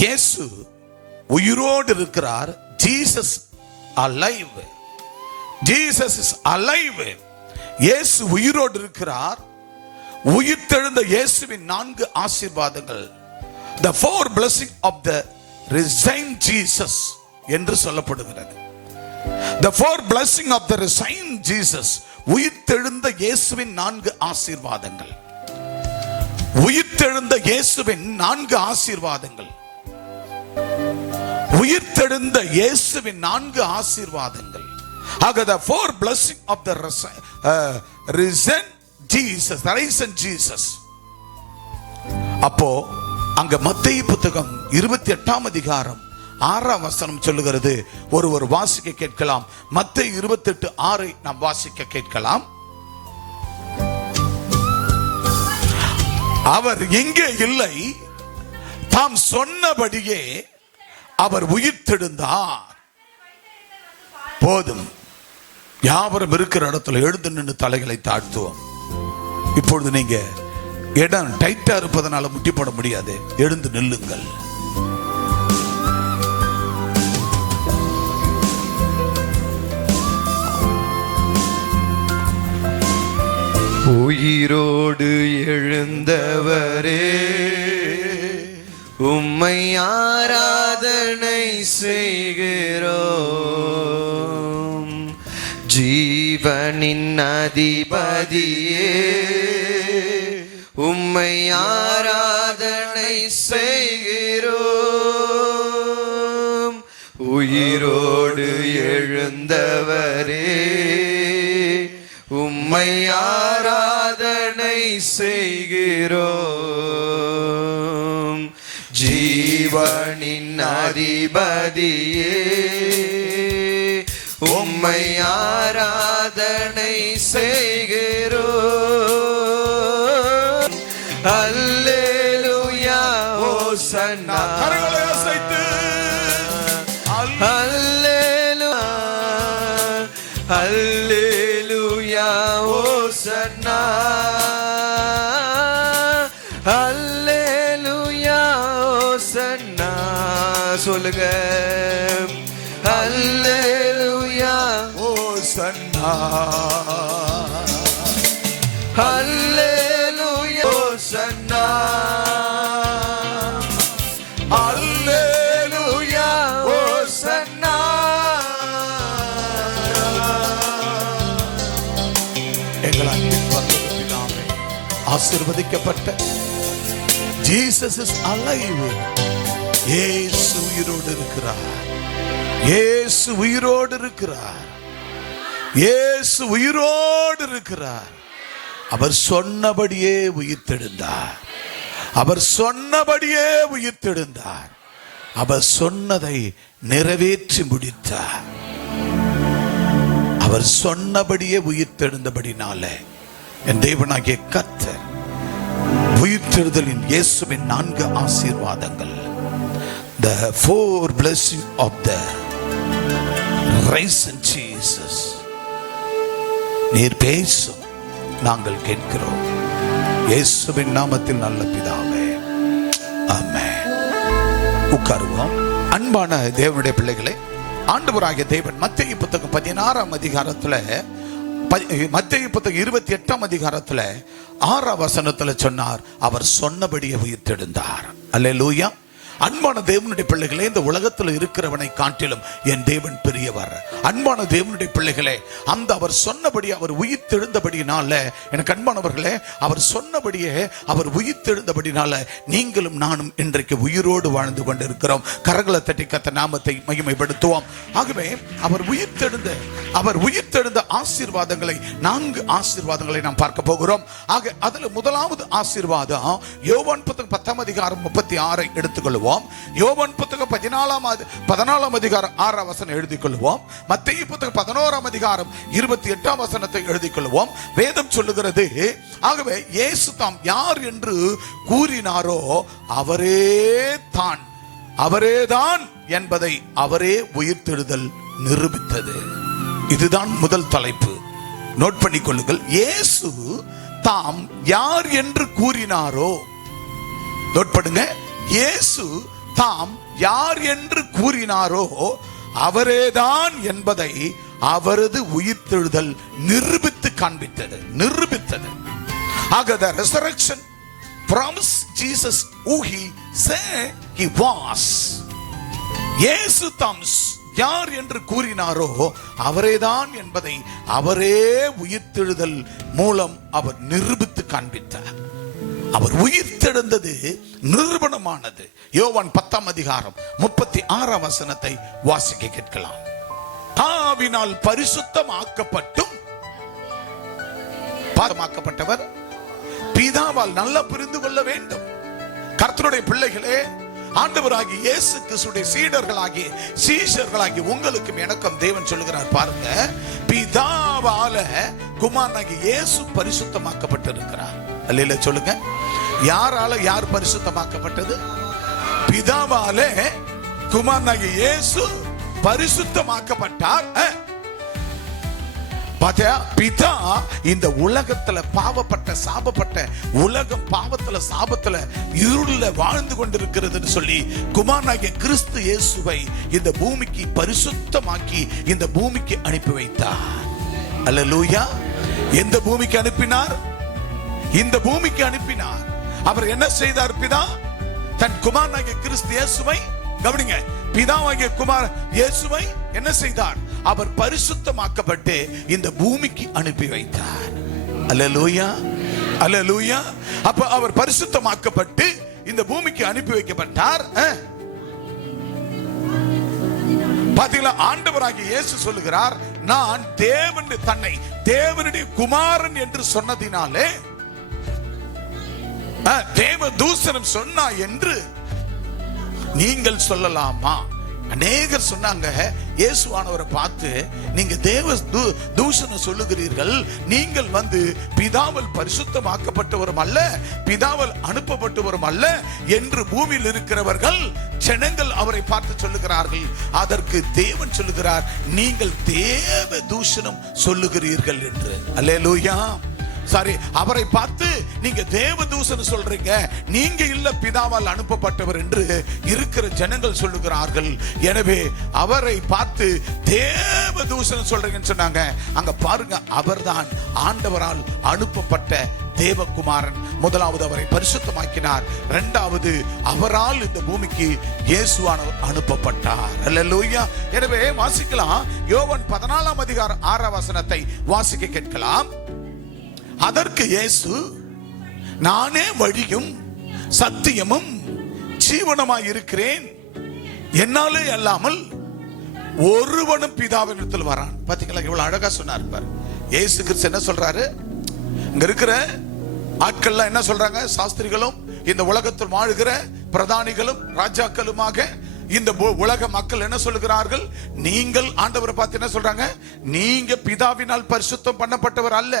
இயேசு உயிரோடு இருக்கிறார். Jesus alive. Jesus is alive. இயேசு உயிரோடு இருக்கிறார். உயிர்த்தெழுந்த இயேசுவின் 4 ஆசீர்வாதங்கள், the 4 blessing of the risen Jesus என்று சொல்லப்படுகிறது. the 4 blessing of the risen Jesus, உயிர்த்தெழுந்த இயேசுவின் 4 ஆசீர்வாதங்கள். உயிர்த்தெழுந்த இயேசுவின் 4 ஆசீர்வாதங்கள். உயிர்த்தெழுந்த இயேசுவின் 4 ஆசீர்வாதங்கள். ஆக the 4 blessing of the risen Jesus, the risen Jesus. அப்போ அங்க மத்தேயு புத்தகம் 28 அதிகாரம் 6 வசனம் சொல்லுகிறது. ஒருவர் வாசிக்க கேட்கலாம். மத்தேயு 28:6 நாம் வாசிக்க கேட்கலாம். அவர் இங்கே இல்லை, தாம் சொன்னபடியே அவர் உயிர்த்தெழுந்தார். போதும், யாவரும் இருக்கிற இடத்துல எழுந்து நின்று தலைகளை தாழ்த்துவோம். இப்பொழுது நீங்க இடம் டைட்டா இருப்பதனால முட்டி போட முடியாது. எழுந்து நில்லுங்கள். உயிரோடு எழுந்தவரே, உம்மை ஆராதனை செய்கிறோம். ஜீவனின் அதிபதியே, உம்மை ஆராதனை செய்கிறோம். உயிரோடு எழுந்தவரே, உம்மை ஆராதனை செய்கிறோம். ஜீவனின் அதிபதியே, உம்மை ஆராதனை செய்கிறோம். அல்லேலூயா ஓசன்னா. கரங்களை அசைத்து அல்லேலூயா அல்லேலூயா ஓசன்னா. அல்லேலூயா ஓசன்னா. சொல்லுங்க. அல்லேலூயா ஓசன்னா. அல்லேலூயா ஓசன்னா. அல்லேலூயா ஓசன்னா. எங்கள் அன்பின் பரலோக பிதாவே, ஆசீர்வதிக்கப்பட்ட ஜீசஸ் இஸ் அலைவ். இயேசு உயிரோடு இருக்கிறார். இயேசு உயிரோடு இருக்கிறார். இயேசு உயிரோடு இருக்கிறார். அவர் சொன்னபடியே உயிர்த்தெழுந்தார். அவர் சொன்னபடியே உயிர்த்தெழுந்தார். அவர் சொன்னதை நிறைவேற்றி முடித்தார். அவர் சொன்னபடியே உயிர்த்தெழுந்தபடினால என் தேவனாகிய கர்த்தர் உயிர்த்தெழுதலின் இயேசுவின் 4 ஆசீர்வாதங்கள், the 4 blessing of the risen Jesus, நீர் பேசும், நாங்கள் கேட்கிறோம். இயேசுவின் நாமத்தில் நல்ல பிதாவே, ஆமென். உட்காருவோம். அன்பான தேவனுடைய பிள்ளைகளே, ஆண்டவராகிய தேவன் மத்தேயு புத்தகம் 16 அதிகாரத்துல, மத்தேயு புத்தகம் 28 அதிகாரத்துல 6 வசனத்துல சொன்னார், அவர் சொன்னபடியே உயிர்த்தெழுந்தார். அல்லேலூயா. அன்பான தேவனுடைய பிள்ளைகளே, இந்த உலகத்தில் இருக்கிறவனை காட்டிலும் என் தேவன் பெரியவர். அன்பான தேவனுடைய பிள்ளைகளே, அந்த அவர் சொன்னபடி அவர் உயிர்த்தெழுந்தபடினால, எனக்கு அன்பானவர்களே, அவர் சொன்னபடியே அவர் உயிர்த்தெழுந்தபடினால நீங்களும் நானும் இன்றைக்கு உயிரோடு வாழ்ந்து கொண்டிருக்கிறோம். கரங்களை தட்டி கர்த்தர் நாமத்தை மகிமைப்படுத்துவோம். ஆகவே அவர் உயிர்த்தெழுந்த ஆசீர்வாதங்களை, 4 ஆசீர்வாதங்களை நாம் பார்க்க போகிறோம். ஆக அதுல முதலாவது ஆசீர்வாதம் யோவான் புத்தகம் 10 அதிகாரம் 36 எடுத்துக்கொள்வோம். யோவான் புத்தகம் 14 அதிகாரம் 6 வசனம் எழுதிக் கொள்வோம். மத்தேயு புத்தகம் 11 அதிகாரம் 28 வசனத்தை எழுதிக் கொள்வோம். வேதம் சொல்லுகிறது, ஆகவே இயேசு தாம் யார் என்று கூறினாரோ அவரேதான் என்பதை அவரே உயிர்த்தெழுதல் நிரூபித்தது. இதுதான் முதல் தலைப்பு. நோட் பண்ணிக் கொள்ளுங்கள். இயேசு தாம் யார் என்று கூறினாரோ, நோட் பண்ணுங்க, இயேசு தாம் யார் என்று கூறினாரோ அவரேதான் என்பதை அவரது உயிர்த்தெழுதல் நிரூபித்து காண்பித்தது. ஆக the resurrection promised Jesus who he said he was. இயேசு தாம் யார் என்று கூறினாரோ அவரேதான் என்பதை அவரே உயிர்த்தெழுதல் மூலம் அவர் நிரூபித்து காண்பித்தார். அவர் உயிர்த்தெழுந்தது நிரூபணமானது. யோவான் 10 அதிகாரம் 36 வசனத்தை வாசிக்க கேட்கலாம். ஆவினால் பரிசுத்தமாக்கப்பட்டும் பாதமாக்கப்பட்டவர் பிதாவால் நல்லா புரிந்து கொள்ள வேண்டும். கர்த்தருடைய பிள்ளைகளே, ஆண்டவராகிய இயேசு கிறிஸ்துவின் சீஷர்களாகிய உங்களுக்கும் எனக்கும் தேவன் சொல்லுகிறார் பாருங்க, பிதாவால குமாரனாகிய இயேசு பரிசுத்தமாக்கப்பட்டிருக்கிறார். அல்லேலூயா சொல்லுங்க. யாரால யார் பரிசுத்தமாக்கப்பட்டது? பிதாவால குமாரனாகிய இயேசு பரிசுத்தமாக்கப்பட்டார். பிதா இந்த உலகத்துல பாவப்பட்ட சாபப்பட்ட உலகம் பாவத்துல சாபத்துல இருள வாழ்ந்து கொண்டிருக்கிறது சொல்லி குமாரனாகிய கிறிஸ்து இயேசுவை இந்த பூமிக்கு பரிசுத்தமாக்கி இந்த பூமிக்கு அனுப்பி வைத்தார். அல்லேலூயா. எந்த பூமிக்கு அனுப்பினார்? இந்த பூமிக்கு அனுப்பினார். அவர் என்ன செய்தார்? பிதா தன் குமாரனாகிய கிறிஸ்து இயேசுவை, கவனிங்க, பிதாவாகிய குமார் இயேசுவை என்ன செய்தார்? அவர் பரிசுத்தமாக்கப்பட்டு இந்த பூமிக்கு அனுப்பி வைத்தார். அல்லேலூயா, அல்லேலூயா. அப்ப அவர் பரிசுத்தமாக்கப்பட்டு இந்த பூமிக்கு அனுப்பி வைக்கப்பட்டார். பாத்தீங்களா? ஆண்டவராகிய இயேசு சொல்லுகிறார், நான் தேவன் தன்னை தேவனுடைய குமாரன் என்று சொன்னதினாலே தேவ தூசணம் சொன்னா என்று நீங்கள் சொல்லலாமா? அநேகர் சொன்னாங்க, இயேசுவானவரை பார்த்து, நீங்க தேவ தூஷணம் சொல்லுகிறீர்கள், நீங்கள் பிதாவால் பரிசுத்தமாக்கப்பட்டவரும் அல்ல, பிதாவால் அனுப்பப்பட்டவரும் அல்ல என்று பூமியில் இருக்கிறவர்கள் ஜனங்கள் அவரை பார்த்து சொல்லுகிறார்கள். அதற்கு தேவன் சொல்லுகிறார், நீங்கள் தேவ தூஷணம் சொல்லுகிறீர்கள் என்று. அல்லேலூயா. சாரி, அவரை பார்த்து நீங்க தேவதூஷணம் சொல்றீங்க, நீங்க இல்ல பிதாவால் அனுப்பப்பட்டவர் என்று இருக்கிற ஜனங்கள் சொல்லுகிறார்கள். எனவே அவரை பார்த்து தேவதூஷணம் சொல்றீங்கன்னு சொன்னாங்க. அங்க பாருங்க, அவர்தான் ஆண்டவரால் அனுப்பப்பட்ட தேவகுமாரன். முதலாவது அவரை பரிசுத்தமாக்கினார், இரண்டாவது அவரால் இந்த பூமிக்கு இயேசுவானவர் அனுப்பப்பட்டார். அல்லேலூயா. எனவே வாசிக்கலாம், யோவான் 14 அதிகாரம் 6 வசனத்தை வாசிக்க கேட்கலாம். அதற்கு இயேசு, நானே வழியும் சத்தியமும் ஜீவனுமாய் இருக்கிறேன், என்னாலே அல்லாமல் ஒருவனும் பிதாவினிடத்தில் வரான். பாத்தீங்களா இவ்வளவு அழகா சொன்னார் பாரு. இயேசு கிறிஸ்து என்ன சொல்றாரு? இங்க இருக்கிற ஆட்கள்லாம் என்ன சொல்றாங்க? சாஸ்திரிகளும் இந்த உலகத்தில் வாழுகிற பிரதானிகளும் ராஜாக்களுமாக இந்த உலக மக்கள் என்ன சொல்லுகிறார்கள்? நீங்கள் ஆண்டவரை பார்த்து என்ன சொல்றாங்க? நீங்க பிதாவினால் பரிசுத்தம் பண்ணப்பட்டவர் அல்ல,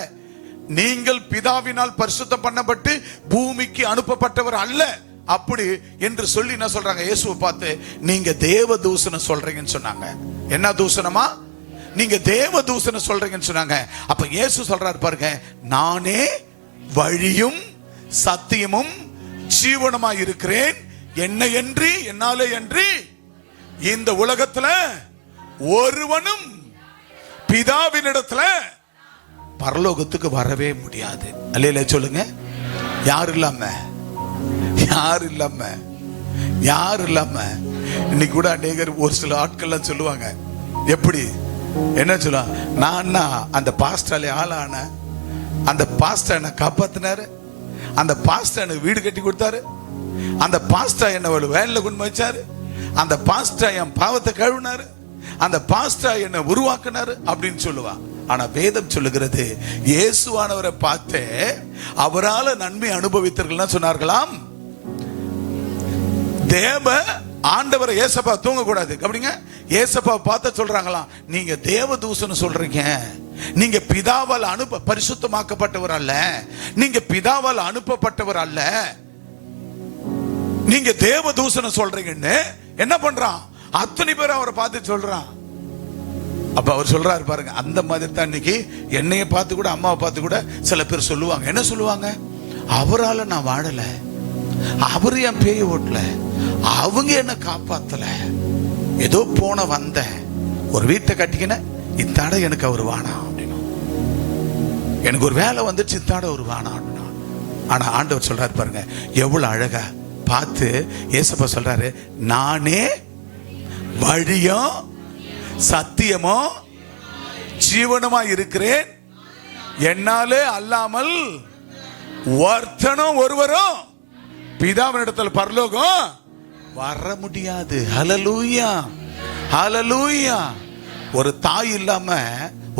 நீங்கள் பிதாவினால் பரிசுத்தம் பண்ணப்பட்டு பூமிக்கு அனுப்பப்பட்டவர் அல்ல, அப்படி என்று சொல்லி என்ன சொல்றாங்க? இயேசுவை பார்த்து, நீங்க தேவ தூஷணம் சொல்றீங்கன்னு சொன்னாங்க. என்ன தூஷணமா? நீங்க தேவ தூஷணம் சொல்றீங்கன்னு சொன்னாங்க. அப்ப இயேசு சொல்றாரு பாருங்க, நானே வழியும் சத்தியமும் ஜீவனுமாய் இருக்கிறேன், என்னை என்று என்னாலே என்று இந்த உலகத்துல ஒருவனும் பிதாவினிடத்துல பரலோகத்துக்கு வரவே முடியாது. அல்லேலூயா சொல்லுங்க. யார் இல்லாம, யார் இல்லாம, யார் இல்லாம. இன்னைக்கு கூட அநேகர் ஒரு சில ஆட்கள்லாம் சொல்லுவாங்க, எப்படி என்ன சொல்லுவாங்க? நான் அந்த பாஸ்டர்ல ஆளான, அந்த பாஸ்டர் என்ன காப்பாத்தினாரு, அந்த பாஸ்டர் எனக்கு வீடு கட்டி கொடுத்தாரு, அந்த பாஸ்டர் என்ன வேலையில கொண்டு வச்சாரு, அந்த பாஸ்டர் என் பாவத்தை கழுவினாரு, அந்த பாஸ்டர் என்ன உருவாக்குனாரு அப்படின்னு சொல்லுவான். ஆனா வேதம் சொல்லுகிறது, இயேசுவானவரை பார்த்து அவரால் நன்மை அனுபவித்தீர்கள் சொன்னார்களாம். தேவ ஆண்டவரை ஏசப்பா தூங்க கூடாது. அப்படிங்க, ஏசப்பா பார்த்து சொல்றாங்களாம், நீங்க தேவ தூஷணம் சொல்றீங்க, நீங்க பிதாவால் பரிசுத்தமாக்கப்பட்டவர் அல்ல, நீங்க பிதாவால் அனுப்பப்பட்டவர் அல்ல, நீங்க தேவ தூஷணம் சொல்றீங்கன்னு என்ன பண்றான்? அத்தனை பேர் அவரை பார்த்து சொல்றான். அப்ப அவர் சொல்றாரு பாருங்க, அந்த மாதிரி தான் இன்னைக்கு என்னைய பார்த்து கூட, அம்மாவை பார்த்து கூட சில பேர் சொல்லுவாங்க. என்ன சொல்லுவாங்க? அவரால் நான் வாழல, அவரு என் பேய் ஓட்டல, அவங்க என்ன காப்பாத்தல. ஏதோ போன வந்த ஒரு வீட்டை கட்டிக்கின, இத்தாட எனக்கு அவர் வானாம் அப்படின்னு. எனக்கு ஒரு வேலை வந்துச்சு, இத்தாட ஒரு வானாம் அப்படின்னா. ஆனா ஆண்டவர் சொல்றாரு பாருங்க, எவ்வளவு அழகா பார்த்து. ஏசப்பா சொல்றாரு, நானே வழியும் சத்தியமும் ஜீவனுமா இருக்கிறேன், என்னாலே அல்லாமல் ஒருத்தனும் ஒருவரும் பிதாவினிடத்தில் பரலோகம் வர முடியாது. ஹல்லேலூயா, ஹல்லேலூயா. ஒரு தாய் இல்லாம,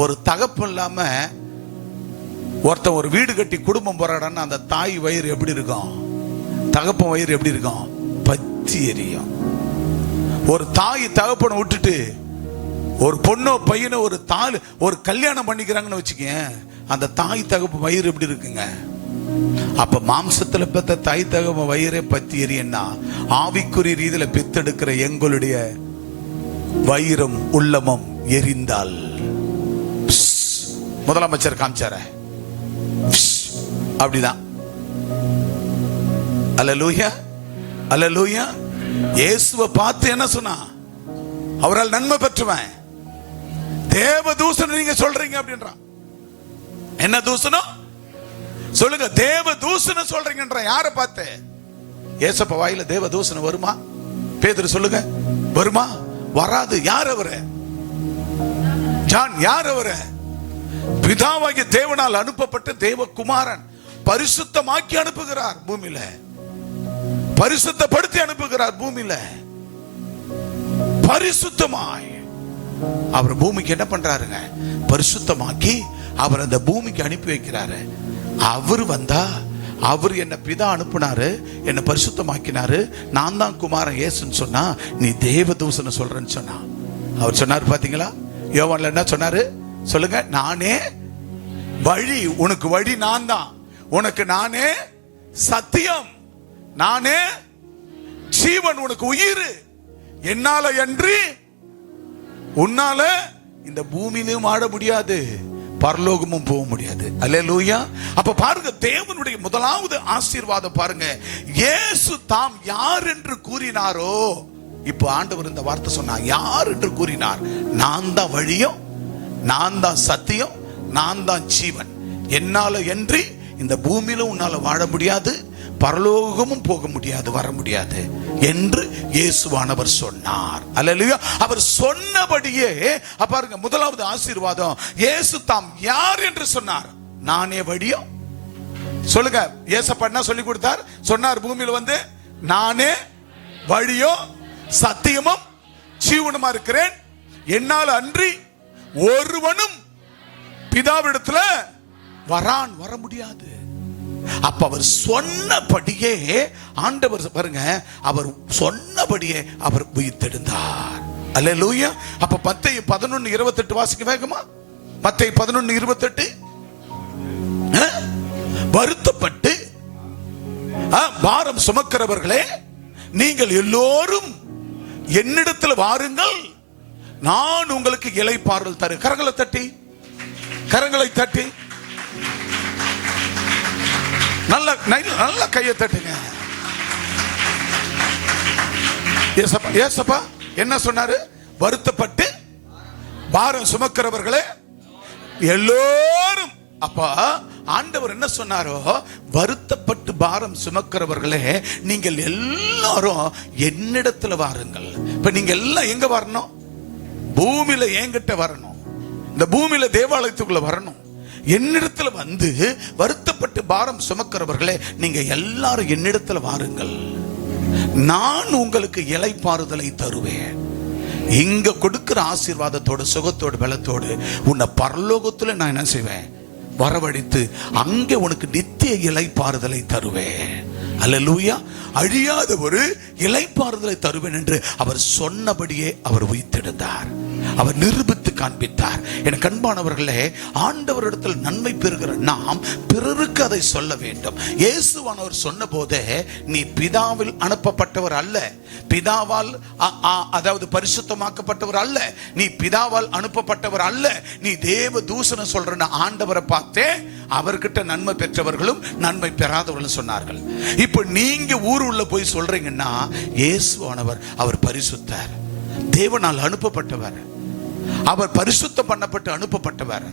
ஒரு தகப்பன் இல்லாம ஒருத்தன் ஒரு வீடு கட்டி குடும்பம் போறாடான்னா அந்த தாய் வயிறு எப்படி இருக்கும், தகப்பன் வயிறு எப்படி இருக்கும், பத்தி எரியும். ஒரு தாய் தகப்பனை விட்டுட்டு ஒரு பொண்ணோ பையனோ ஒரு கல்யாணம் பண்ணிக்கிறாங்கன்னு வச்சுக்கேன், அந்த தாய் தகப்பு வயிறு எப்படி இருக்குங்க. அப்ப மாம்சத்துல பெத்த தாய் தகப்ப வயிறே பத்தி எரியன்னா, ஆவிக்குரிய ரீதியில பெத்தெடுக்கிற எங்களுடைய வயிறும் உள்ளமும் எரிந்தால், முதலமைச்சர் காமிச்சார அப்படிதான். அல்லேலூயா, அல்லேலூயா. இயேசுவை பார்த்து என்ன சொன்னா, அவரால் நன்மை பெற்றுவேன். தேவ தூசணம் நீங்க சொல்றீங்க அப்படின்றான். என்ன தூசணம் சொல்லுங்க, தேவ தூசணம் சொல்றீங்கன்ற. யாரை பார்த்து? ஏசப்பா வாயில தேவ தூசணம் வருமா? பேதுரு சொல்லுங்க, வருமா? வராது. யார் அவரு? ஜான். யார் அவரு? பிதாவாகிய தேவனால் அனுப்பப்பட்ட தேவகுமாரன். பரிசுத்தமாக்கி அனுப்புகிறார் பூமியில, பரிசுத்தப்படுத்தி அனுப்புகிறார் பூமியில. பரிசுத்தமாய் அவர் பூமிக்கு என்ன பண்றாருங்க, பரிசுத்தமாக்கி அவர் அந்த பூமிக்கு அனுப்பி வைக்கிறாரு. அவர் வந்தா, அவர் என்ன பிதா அனுப்புனாரு, என்ன பரிசுத்தமாக்கினாரு, நான் தான் குமாரன் இயேசுன்னு சொன்னா, நீ தேவ தூசனை சொல்றேன்னு சொன்னா. அவர் சொன்னாரு பாத்தீங்களா, யோவான்ல என்ன சொன்னாரு சொல்லுங்க, நானே வழி, உனக்கு வழி நான் தான், உனக்கு நானே சத்தியம், நானே ஜீவன், உனக்கு உயிர், என்னால அன்றி உன்னால இந்த பூமியிலும் ஆட முடியாது, பரலோகமும் போக முடியாது. அல்லேலூயா. அப்ப பாருங்க, தேவனுடைய முதலாவது ஆசீர்வாதம் பாருங்க, இயேசு தாம் யார் என்று கூறினாரோ. இப்ப ஆண்டவர் இந்த வார்த்தை சொன்னா, யார் என்று கூறினார், நான் தான் வழியும், நான் தான் சத்தியம், நான் தான் ஜீவன், என்னால அன்றி இந்த பூமியில உன்னால வாழ முடியாது, பரலோகமும் போக முடியாது, வர முடியாது என்று இயேசுவானவர் சொன்னார். அல்லேலூயா. அவர் சொன்னபடியே பாருங்க, முதலாவது ஆசீர்வாதம், இயேசு தாம் யார் என்று சொன்னார். நானே வழியும். சொல்லுங்க, இயேசப்பா என்ன சொல்லி கொடுத்தார் சொன்னார் பூமியில வந்து, நானே வழியும் சத்தியமும் ஜீவனுமா இருக்கிறேன், என்னால் அன்றி ஒருவனும் பிதாவிடத்துல வர முடியாது. அப்ப அவர் சொன்னபடியே ஆண்டவர் பாருங்க, அவர் சொன்னபடியே அவர் உயிர்த்தெழுந்தார். அல்லேலூயா. அப்ப மத்தேயு 11:28 வாசிக்க வேகமா. மத்தேயு 11:28. வருத்தப்பட்டு பாரம் சுமக்கிறவர்களே, நீங்கள் எல்லோரும் என்னிடத்தில் வாருங்கள், நான் உங்களுக்கு இளைப்பாறுதல் தரு. கரங்களை தட்டி, கரங்களை தட்டி நல்ல நல்ல கையை தட்டுங்க. ஏசப்பா என்ன சொன்னாரு? வருத்தப்பட்டு பாரம் சுமக்கிறவர்களே எல்லோரும். அப்ப ஆண்டவர் என்ன சொன்னாரோ, வருத்தப்பட்டு பாரம் சுமக்கிறவர்களே நீங்கள் எல்லாரும் என்னிடத்துல வாருங்கள். இப்ப நீங்க எல்லாம் எங்க வரணும்? பூமியில என்கிட்ட வரணும், இந்த பூமியில தேவாலயத்துக்குள்ள வரணும். என்னிடத்துல வந்து வருத்தப்பட்டு பாரம் சுமக்கிறவர்களே நீங்க எல்லாரும் என்னிடத்துல வாருங்கள், நான் உங்களுக்கு இளைப்பாறுதலை தருவேன். இங்க கொடுக்கிற ஆசீர்வாதத்தோடு சுகத்தோடு பலத்தோடு உன்னை பரலோகத்துல நான் என்ன செய்வேன், வரவழைத்து அங்கே உனக்கு நித்திய இளைப்பாறுதலை தருவேன். அல்லேலூயா. அழியாத ஒரு இளைப்பாறுதலை தருவேன் என்று அவர் சொன்னபடியே அவர் உயிர்த்தெழுந்தார். அவர் நிரூபித்து காண்பித்தார். என் அன்பானவர்களே, ஆண்டவரிடத்தில் நன்மை பெறுகிற நாம் பிறருக்கு அதை சொல்ல வேண்டும். இயேசுவானவர் சொன்ன போதே, நீ பிதாவில் அனுப்பப்பட்டவர் அல்ல, பிதாவால் அதாவது பரிசுத்தமாக்கப்பட்டவர் அல்ல, நீ பிதாவால் அனுப்பப்பட்டவர் அல்ல, நீ தேவ தூஷணம் சொல்ற ஆண்டவரை பார்த்தே அவர்கிட்ட நன்மை பெற்றவர்களும் நன்மை பெறாதவர்களும் சொன்னார்கள். இப்ப நீங்க ஊர் உள்ள போய் சொல்றீங்கன்னா, இயேசுவானவர் அவர் பரிசுத்தர், தேவனால் அனுப்பப்பட்டவர், அவர் பரிசுத்தம் பண்ணப்பட்டு அனுப்பப்பட்டவர்,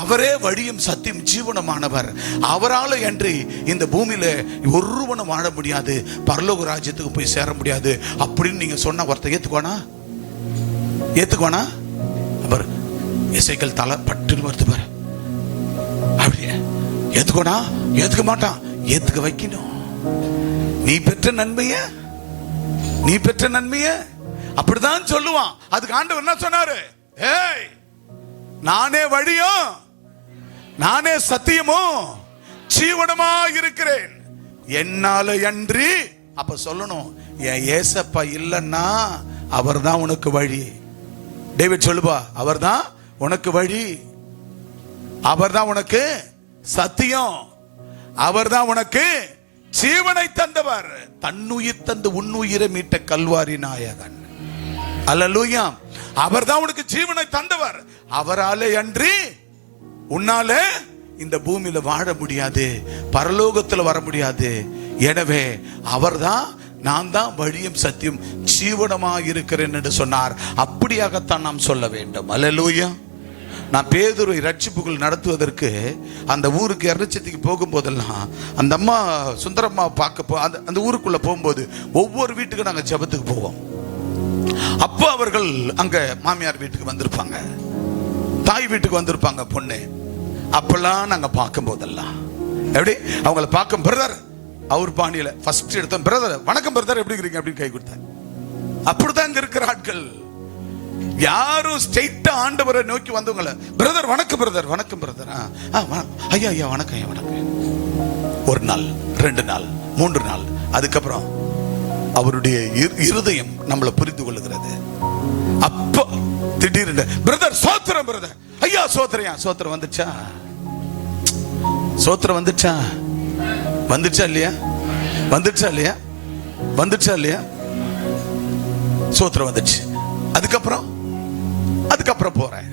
அவரே வழியும் சத்தியம் ஜீவனமானவர், அவரால் என்று இந்த பூமியில ஒருவனும் வாழ முடியாது, பரலோக ராஜ்யத்துக்கு போய் சேர முடியாது அப்படின்னு நீங்க சொன்ன வார்த்தை ஏத்துக்குவானா? அவர் இசைகள் தலை பட்டு வருது பாரு, அப்படியே ஏத்துக்கோனா? ஏத்துக்க மாட்டான். ஏத்துக்க வைக்கணும். நீ பெற்ற நன்மைய அப்படிதான் சொல்லுவான். அதுக்கு ஆண்டவர் என்ன சொன்னாரு? ஏய், நானே வழியும் நானே சத்தியமும் ஜீவனமா இருக்கிறேன், என்னால அன்றி. அப்ப சொல்லணும், என் ஏசப்பா இல்லன்னா அவர் தான் உனக்கு வழி. டேவிட் சொல்லுப்பா, அவர் தான் உனக்கு வழி, அவர் தான் உனக்கு சத்தியம், அவர் தான் உனக்கு ஜீவனை தந்தவர், தன்னுயிர் தந்து உன்னுயிரை மீட்ட கல்வாரி நாயகன். அல்லேலூயா. அவர் தான் உனக்கு ஜீவனை தந்தவர், அவராலே அன்றி உன்னாலே இந்த பூமியில வாழ முடியாது, பரலோகத்தில் வர முடியாது. எனவே அவர்தான், நான் தான் வழியும் சத்தியம் ஜீவனமாக இருக்கிறேன் என்று சொன்னார். அப்படியாகத்தான் நாம் சொல்ல வேண்டும். அல்லேலூயா. நான் பேதுருவை ரட்சிப்புகள் நடத்துவதற்கு அந்த ஊருக்கு எர்ரச்சத்துக்கு போகும்போதெல்லாம் அந்த அம்மா சுந்தரம்மா பார்க்க அந்த ஊருக்குள்ள போகும்போது ஒவ்வொரு வீட்டுக்கு நாங்கள் ஜெபத்துக்கு போவோம். அப்போ அவர்கள் அங்க மாமியார் வீட்டுக்கு வந்திருப்பாங்க, தாய் வீட்டுக்கு வந்திருப்பாங்க பொண்ணு. அப்பெல்லாம் நாங்க பார்க்கும் போதெல்லாம் எப்படி அவங்கள பார்க்கும், பிரதர் அவர் பாணியில ஃபர்ஸ்ட் எடுத்தோம், பிரதர் வணக்கம் பிரதர் எப்படி இருக்கிறீங்க அப்படின்னு கை கொடுத்தாங்க. அப்படிதான் இங்க இருக்கிற ஆட்கள் யாரும் ஸ்ட்ரெயிட்டா ஆண்டவரை நோக்கி வந்தவங்கள, பிரதர் வணக்கம் பிரதர், வணக்கம் பிரதர், ஐயா ஐயா வணக்கம் ஐயா வணக்கம். ஒரு நாள், 2 நாள், 3 நாள், அதுக்கப்புறம் அவருடைய இருதயம் நம்மளை புரிந்து கொள்ளுகிறது. அப்போ திடீர்னு பிரதர் சோத்திரம் பிரதர், ஐயா சோத்திரையா, சோத்திரம் வந்துச்சா, சோத்திரம் வந்துச்சா, வந்துச்சா இல்லையா, வந்துச்சா இல்லையா, வந்துச்சா இல்லையா, சோத்திரம் வந்துச்சு. அதுக்கப்புறம் போறேன்,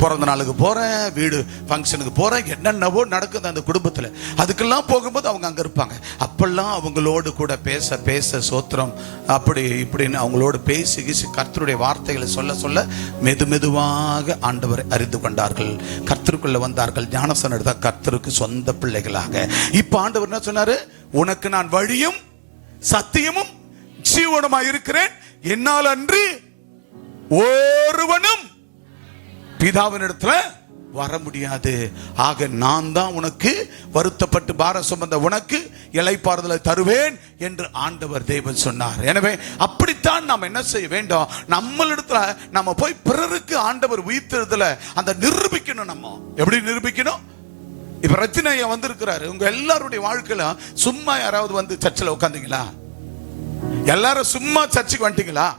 பிறந்த நாளுக்கு போறேன், வீடு ஃபங்க்ஷனுக்கு போறேன், என்னென்னவோ நடக்குது அந்த குடும்பத்துல. அதுக்கெல்லாம் போகும்போது அவங்க அங்க இருப்பாங்க. அப்பெல்லாம் அவங்களோடு கூட பேச பேச சோத்திரம் அப்படி இப்படின்னு அவங்களோடு பேசி கர்த்தருடைய வார்த்தைகளை சொல்ல சொல்ல மெதுவாக ஆண்டவரை அறிந்து கொண்டார்கள், கர்த்தருக்குள்ள வந்தார்கள், ஞானஸ்நானம் எடுத்த கர்த்தருக்கு சொந்த பிள்ளைகளாக. இப்ப ஆண்டவர் என்ன சொன்னாரு? உனக்கு நான் வழியும் சத்தியமும் ஜீவனுமாய் இருக்கிறேன், என்னால் அன்றி ஒருவனும் பிதாவினிடத்துல வர முடியாது. ஆக நான் தான் உனக்கு வருத்தப்பட்டு பாரம் சுமந்த உனக்கு இளைப்பாறுதலை தருவேன் என்று ஆண்டவர் தேவன் சொன்னார். எனவே அப்படித்தான் நாம் என்ன செய்ய வேண்டும்? நம்மளிடத்துல நம்ம போய் பிறருக்கு ஆண்டவர் உயிர்த்தெழுதல அந்த நிரூபிக்கணும். நம்ம எப்படி நிரூபிக்கணும்? இப்ப ரத்தினையா வந்திருக்கிறாரு, உங்க எல்லாருடைய வாழ்க்கையில சும்மா யாராவது வந்து சர்ச்சில் உட்காந்தீங்களா? எல்லாரும் சும்மா சர்ச்சுக்கு வந்துட்டீங்களா?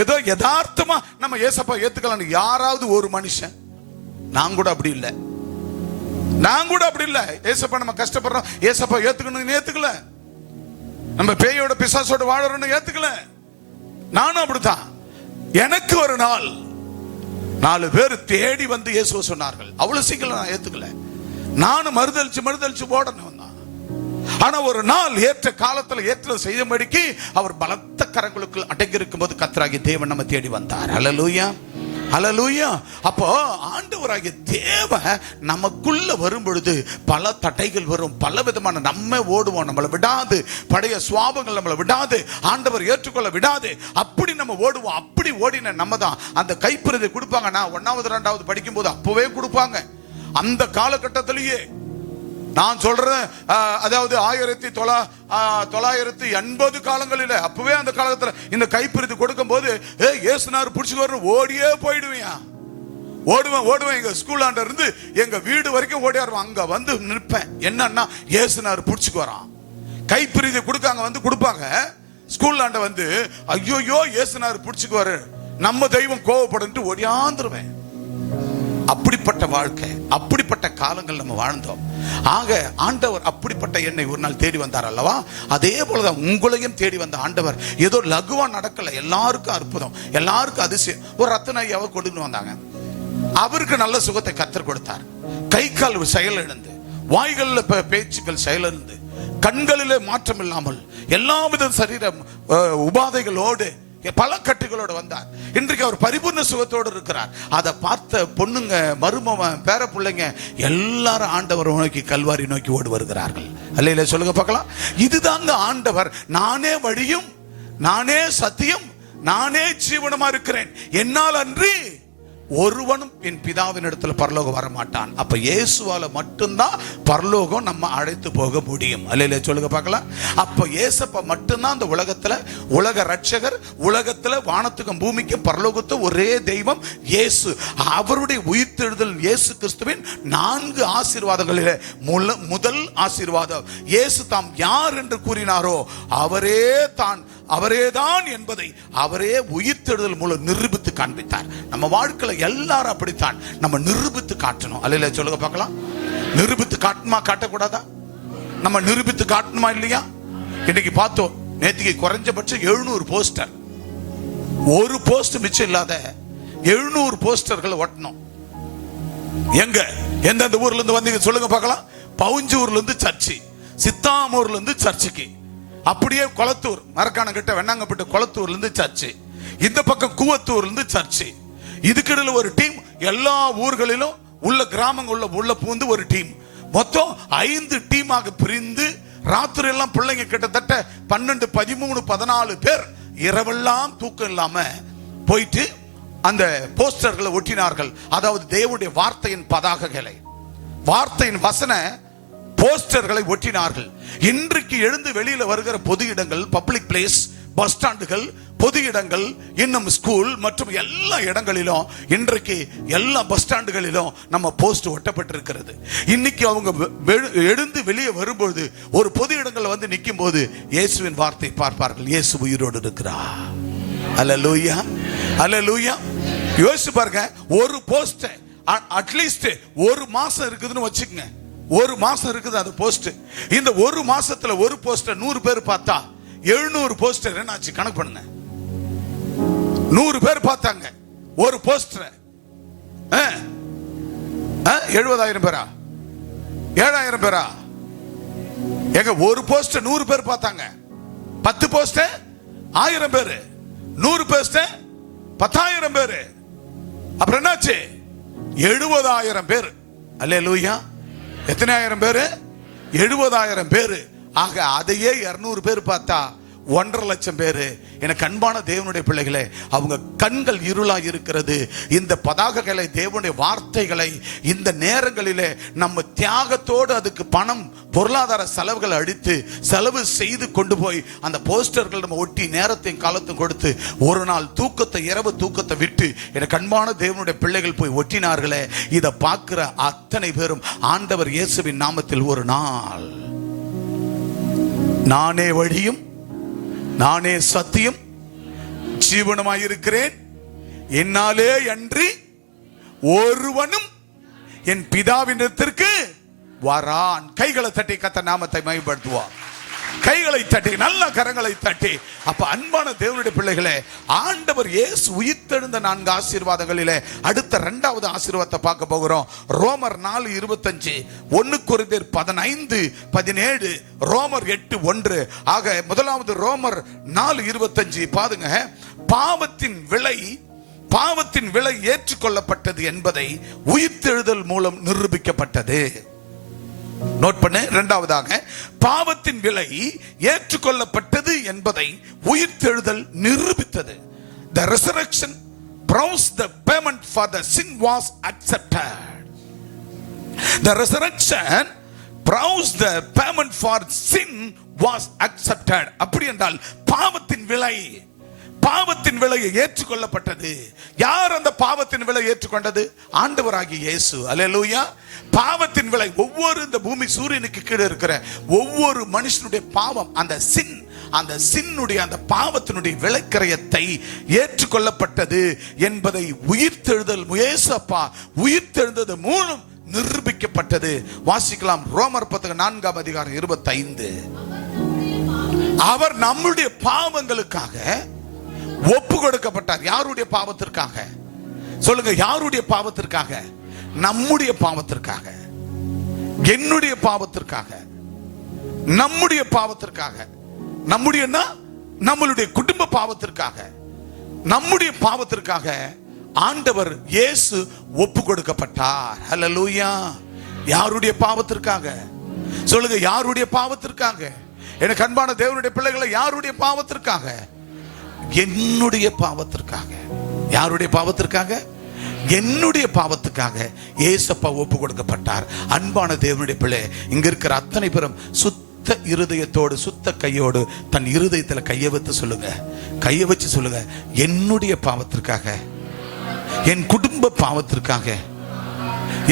ஏதோ யதார்த்தமா நம்ம ஏசப்பா ஏத்துக்கலாம் யாராவது ஒரு மனுஷன்? நான் கூட அப்படி இல்லை, ஏசப்பா நம்ம கஷ்டப்படுறோம், ஏசப்பா ஏத்துக்கணும் ஏத்துக்கல, நம்ம பேயோட பிசாசோட வாழறோம்னு ஏத்துக்கல. நானும் அப்படித்தான். எனக்கு ஒரு நாள் 4 பேர் தேடி வந்து இயேசுவை சொன்னார்கள், அவ்வளவு சீக்கிரம் நான் ஏத்துக்கல. நானும் மறுதளிச்சு ஓடணும். ஆனா ஒரு நாள் ஏற்ற காலத்துல ஏற்ற செய்யும்படிக்கு அவர் பலத்த கரங்களுக்குள் அடங்கி இருக்கும் போது கர்த்தராகிய தேவன் நம்ம தேடி வந்தார். அல்லேலூயா, அல்லேலூயா. அப்போ ஆண்டவராகிய தேவன் நமக்குள்ள வரும் பொழுது பல தடைகள் வரும், பல விதமான நம்ம ஓடுவோம், நம்மளை விடாது, பழைய சுவாபங்கள் நம்மளை விடாது, ஆண்டவர் ஏற்றுக்கொள்ள விடாது, அப்படி நம்ம ஓடுவோம். அப்படி ஓடின நம்ம தான் அந்த கைப்பிரதி கொடுப்பாங்க. நான் 1வது 2வது படிக்கும் போது அப்பவே கொடுப்பாங்க. அந்த காலகட்டத்திலேயே நான் சொல்றேன், அதாவது 1980 காலங்களில் அப்பவே அந்த காலத்துல இந்த கைப்பிரித்து கொடுக்கும் போது இயேசுனார் புடிச்சுக்கு ஓடியே ஓடுவேன். எங்க ஸ்கூலாண்ட இருந்து எங்க வீடு வரைக்கும் ஓடியாருவேன். அங்க வந்து நிற்பேன். என்னன்னா இயேசுனார் புடிச்சுக்கு வரான். கைப்பிரித்து கொடுக்காங்க வந்து கொடுப்பாங்க. ஸ்கூலாண்ட வந்து ஐயோ இயேசுனார் புடிச்சுக்கு வர நம்ம தெய்வம் கோவப்படும் ஒடியாந்துருவேன். அப்படிப்பட்ட வாழ்க்கை, அப்படிப்பட்ட காலங்கள் நம்ம வாழ்ந்தோம். ஆக ஆண்டவர் அப்படிப்பட்ட என்னை ஒரு நாள் தேடி வந்தார் அல்லவா, அதே போலதான் உங்களையும் தேடி வந்த ஆண்டவர் ஏதோ லகுவா நடக்கல, எல்லாருக்கும் அற்புதம், எல்லாருக்கும் அதிசயம். ஒரு ரத்தன ஐயாவை கொண்டு வந்தாங்க, அவருக்கு நல்ல சுகத்தை கத்தர் கொடுத்தார். கை கால் செயல் இழந்து, வாய்களில் பேச்சுக்கள் செயல் இழந்து, கண்களிலே மாற்றம் இல்லாமல் எல்லாவித சரீர உபாதைகளோடு பல கட்டுகளோடு வந்தார். இன்றைக்கு அவர் பரிபூர்ண சுகத்தோடு இருக்கிறார். அதை பார்த்த பொண்ணுங்க, மருமவன், பேர பிள்ளைங்க எல்லாரும் ஆண்டவர் நோக்கி, கல்வாரி நோக்கி ஓடி வருகிறார்கள். அல்லையில சொல்லுங்க பார்க்கலாம். இதுதாங்க ஆண்டவர். நானே வழியும், நானே சத்தியம், நானே ஜீவனமா இருக்கிறேன், என்னால் அன்றி ஒருவனும் என் பிதாவின் இடத்துல பரலோகம் வரமாட்டான். அப்ப இயேசுவால மட்டும்தான் பரலோகம் நம்ம அழைத்து போக முடியும். அல்லையில சொல்லுங்க பார்க்கலாம். அப்ப இயேசப்பா மட்டும்தான் அந்த உலகத்துல உலக ரட்சகர், உலகத்துல வானத்துக்கும் பூமிக்கும் பரலோகத்தும் ஒரே தெய்வம் இயேசு. அவருடைய உயிர்த்தெழுதல் இயேசு கிறிஸ்துவின் 4 ஆசீர்வாதங்களிலே முதல் ஆசீர்வாதம், இயேசு தாம் யார் என்று கூறினாரோ அவரேதான் என்பதை அவரே உயிர்த்தெழுதல் மூலம் நிரூபித்து காண்பித்தார். நம்ம வாழ்க்கையில எல்லாரும் அப்படித்தான் நம்ம நிரூபித்து காட்டணும். அல்லையில சொல்லுங்க பார்க்கலாம். நிரூபித்து காட்டணுமா காட்டக்கூடாதா? நம்ம நிரூபித்து காட்டணுமா இல்லையா? இன்னைக்கு பார்த்தோம், நேற்றுக்கு குறைஞ்சபட்சம் 700 போஸ்டர், ஒரு போஸ்ட் மிச்சம் இல்லாத 700 போஸ்டர்கள் ஒட்டணும். எங்க எந்தெந்த ஊர்ல இருந்து வந்தீங்க சொல்லுங்க பார்க்கலாம். பவுஞ்சூர்ல இருந்து சர்ச்சு, சித்தாமூர்ல இருந்து சர்ச்சுக்கு, அப்படியே கொளத்தூர் மரக்காணம் கிட்ட வெண்ணாங்கப்பட்டு கொளத்தூர்ல இருந்து சர்ச்சு, இந்த பக்கம் கூவத்தூர்ல இருந்து சர்ச்சு, இதுக்கிடையில ஒரு டீம், எல்லா ஊர்களிலும் உள்ள கிராமங்கள் உள்ள பூந்து ஒரு டீம், மொத்தம் 5 டீமாக பிரிந்து ராத்திரி எல்லாம் பிள்ளைங்க கிட்டத்தட்ட 12, 13, 14 பேர் இரவெல்லாம் தூக்கம் இல்லாம போயிட்டு அந்த போஸ்டர்களை ஒட்டினார்கள். அதாவது தேவனுடைய வார்த்தையின் பதாகைகளை, வார்த்தையின் வசன போஸ்டர்களை ஒட்டினார்கள். இன்றைக்கு எழுந்து வெளியில வருகிற பொது இடங்கள், பப்ளிக் பிளேஸ், பஸ் ஸ்டாண்டுகள், பொது இடங்கள், இன்னும் ஸ்கூல் மற்றும் எல்லா இடங்களிலும் இன்றைக்கு எல்லா பஸ் ஸ்டாண்டுகளிலும் நம்ம போஸ்ட் ஒட்டப்பட்டிருக்கிறது. இன்னைக்கு அவங்க எழுந்து வெளியே வரும்போது ஒரு பொது இடங்கள் வந்து நிற்கும் போது இயேசுவின் வார்த்தை பார்ப்பார்கள், இயேசு உயிரோடு இருக்கிறார். அல்லேலூயா, அல்லேலூயா. யோசிச்சு பாருங்க, ஒரு போஸ்ட் அட்லீஸ்ட் ஒரு மாசம் இருக்குதுன்னு வச்சுக்கங்க, ஒரு மாசம் இருக்குது அந்த போஸ்ட். இந்த ஒரு மாசத்துல ஒரு போஸ்டர் 100 பேர் பார்த்தா 700 போஸ்டர் என்னாச்சு கணக்கு பண்ணுங்க. 100 பேர் பார்த்தாங்க ஒரு போஸ்டர், 70,000 பேரா 7,000 பேரா? எங்க ஒரு போஸ்டர் 100 பேர் பார்த்தாங்க, 10 போஸ்டர் 1000 பேரு, 100 போஸ்டர் 10,000 பேரு. அப்புறம் என்னாச்சு? 70,000 பேர். அல்லேலூயா. எத்தனை ஆயிரம் பேரு? 70,000 பேரு. ஆக அதையே 200 பேர் பார்த்தா 1.5 லட்சம் பேரு. எனக்கு அன்பான தேவனுடைய பிள்ளைகளே, அவங்க கண்கள் இருளா இருக்கிறது. இந்த பதாகைகளை, தேவனுடைய வார்த்தைகளை இந்த நேரங்களிலே நம்ம தியாகத்தோடு அதுக்கு பணம், பொருளாதார செலவுகள் அடித்து செலவு செய்து கொண்டு போய் அந்த போஸ்டர்கள் நம்ம ஒட்டி நேரத்தையும் காலத்தையும் கொடுத்து ஒரு நாள் தூக்கத்தை, இரவு தூக்கத்தை விட்டு எனக்கு அன்பான தேவனுடைய பிள்ளைகள் போய் ஒட்டினார்களே, இதை பார்க்கிற அத்தனை பேரும் ஆண்டவர் இயேசுவின் நாமத்தில் ஒரு நாள், நானே வழியும், நானே சத்தியம், ஜீவனமாயிருக்கிறேன், என்னாலே அன்றி ஒருவனும் என் பிதாவினிடத்திற்கு வரான். கைகளை தட்டி கர்த்தர் நாமத்தை மகிமைப்படுத்துவார். கைகளை தட்டி, நல்ல கரங்களை தட்டி. அப்ப அன்பான தேவனுடைய பிள்ளைகளே, ஆண்டவர் இயேசு உயிர்த்தெழுந்த 4 ஆசீர்வாதங்களிலே அடுத்த 2வது ஆசீர்வாதத்தை பார்க்க போகிறோம். ரோமர் 4:25, 1 கொரிந்தியர் 15:17, ரோமர் 8:1. ஆக முதலாவது ரோமர் 4:25 பாருங்க. பாவத்தின் விலை ஏற்றுக்கொள்ளப்பட்டது என்பதை உயிர்த்தெழுதல் மூலம் நிரூபிக்கப்பட்டது. நோட் பண்ணு. இரண்டாவதாக, பாவத்தின் விலை ஏற்றுக்கொள்ளப்பட்டது என்பதை உயிர்த்தெழுதல் நிரூபித்தது. The resurrection proves the payment for the sin was accepted. The resurrection proves the payment for sin was accepted. அப்படி என்றால் பாவத்தின் விலையை ஏற்றுக்கொள்ளப்பட்டது. யார் அந்த பாவத்தின் விலை ஏற்றுக்கொண்டது? ஆண்டவராகிய இயேசு. அல்லேலூயா. பாவத்தின் விலை, ஒவ்வொரு இந்த பூமி சூரியனுக்கு கீழே இருக்கிற ஒவ்வொரு மனுஷனுடைய பாவம், அந்த சின், அந்த சின்னுடைய அந்த பாவத்தினுடைய விலைக்கிரயத்தை ஏற்றுக்கொள்ளப்பட்டது என்பதை உயிர்த்தெழுதல் இயேசுப்பா உயிர்த்தெழுந்தது மூலம் நிரூபிக்கப்பட்டது. வாசிக்கலாம் ரோமர் 4:25. அவர் நம்முடைய பாவங்களுக்காக ஒப்பு கொடுக்கப்பட்டார். யாருடைய பாவத்திற்காக சொல்லுங்க? யாருடைய பாவத்திற்காக? நம்முடைய பாவத்திற்காக, என்னுடைய பாவத்திற்காக, நம்முடைய பாவத்திற்காக. நம்மளுடைய குடும்ப பாவத்திற்காக, நம்முடைய பாவத்திற்காக ஆண்டவர் இயேசு ஒப்பு கொடுக்கப்பட்டார். ஹல்லேலூயா. யாருடைய பாவத்திற்காக சொல்லுங்க? யாருடைய பாவத்திற்காக? எனக்கு அன்பான தேவனுடைய பிள்ளைகளை, யாருடைய பாவத்திற்காக? என்னுடைய பாவத்திற்காக. யாருடைய பாவத்திற்காக? என்னுடைய பாவத்துக்காக இயேசப்பா ஒப்பு கொடுக்கப்பட்டார். அன்பான தேவனுடைய பிள்ளை, இங்க இருக்கிற அத்தனை பேரும் சுத்த இருதயத்தோடு சுத்த கையோடு தன் இருதயத்தில் கையை வைத்து சொல்லுங்க, கையை வச்சு சொல்லுங்க, என்னுடைய பாவத்திற்காக, என் குடும்ப பாவத்திற்காக,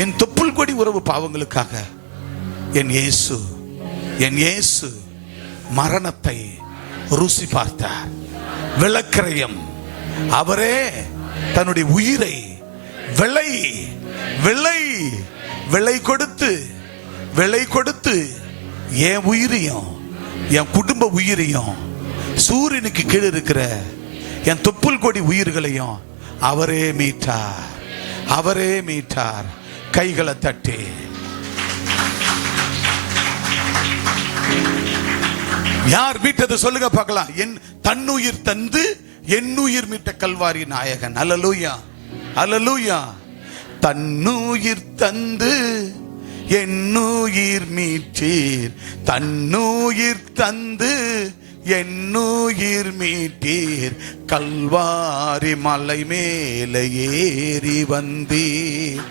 என் தொப்புள் கொடி உறவு பாவங்களுக்காக என் இயேசு மரணத்தை ருசி பார்த்தார். விலைக்கிரயம். அவரே தன்னுடைய உயிரை விலை கொடுத்து என் உயிரையும் என் குடும்ப உயிரையும் சூரியனுக்கு கீழே இருக்கிற என் தொப்புள் கொடி உயிர்களையும் அவரே மீட்டார். கைகளை தட்டி யார் மீட்டது சொல்லுங்க பார்க்கலாம். என் தன்னுயிர் தந்து என்னுயிர் மீட்ட கல்வாரி நாயகன். அல்லேலூயா, அல்லேலூயா. தன்னுயிர் தந்து என்னுயிர் மீட்டீர், தன்னுயிர் தந்து என்னுயிர் மீட்டீர். கல்வாரி மலை மேலே ஏறி வந்தீர்,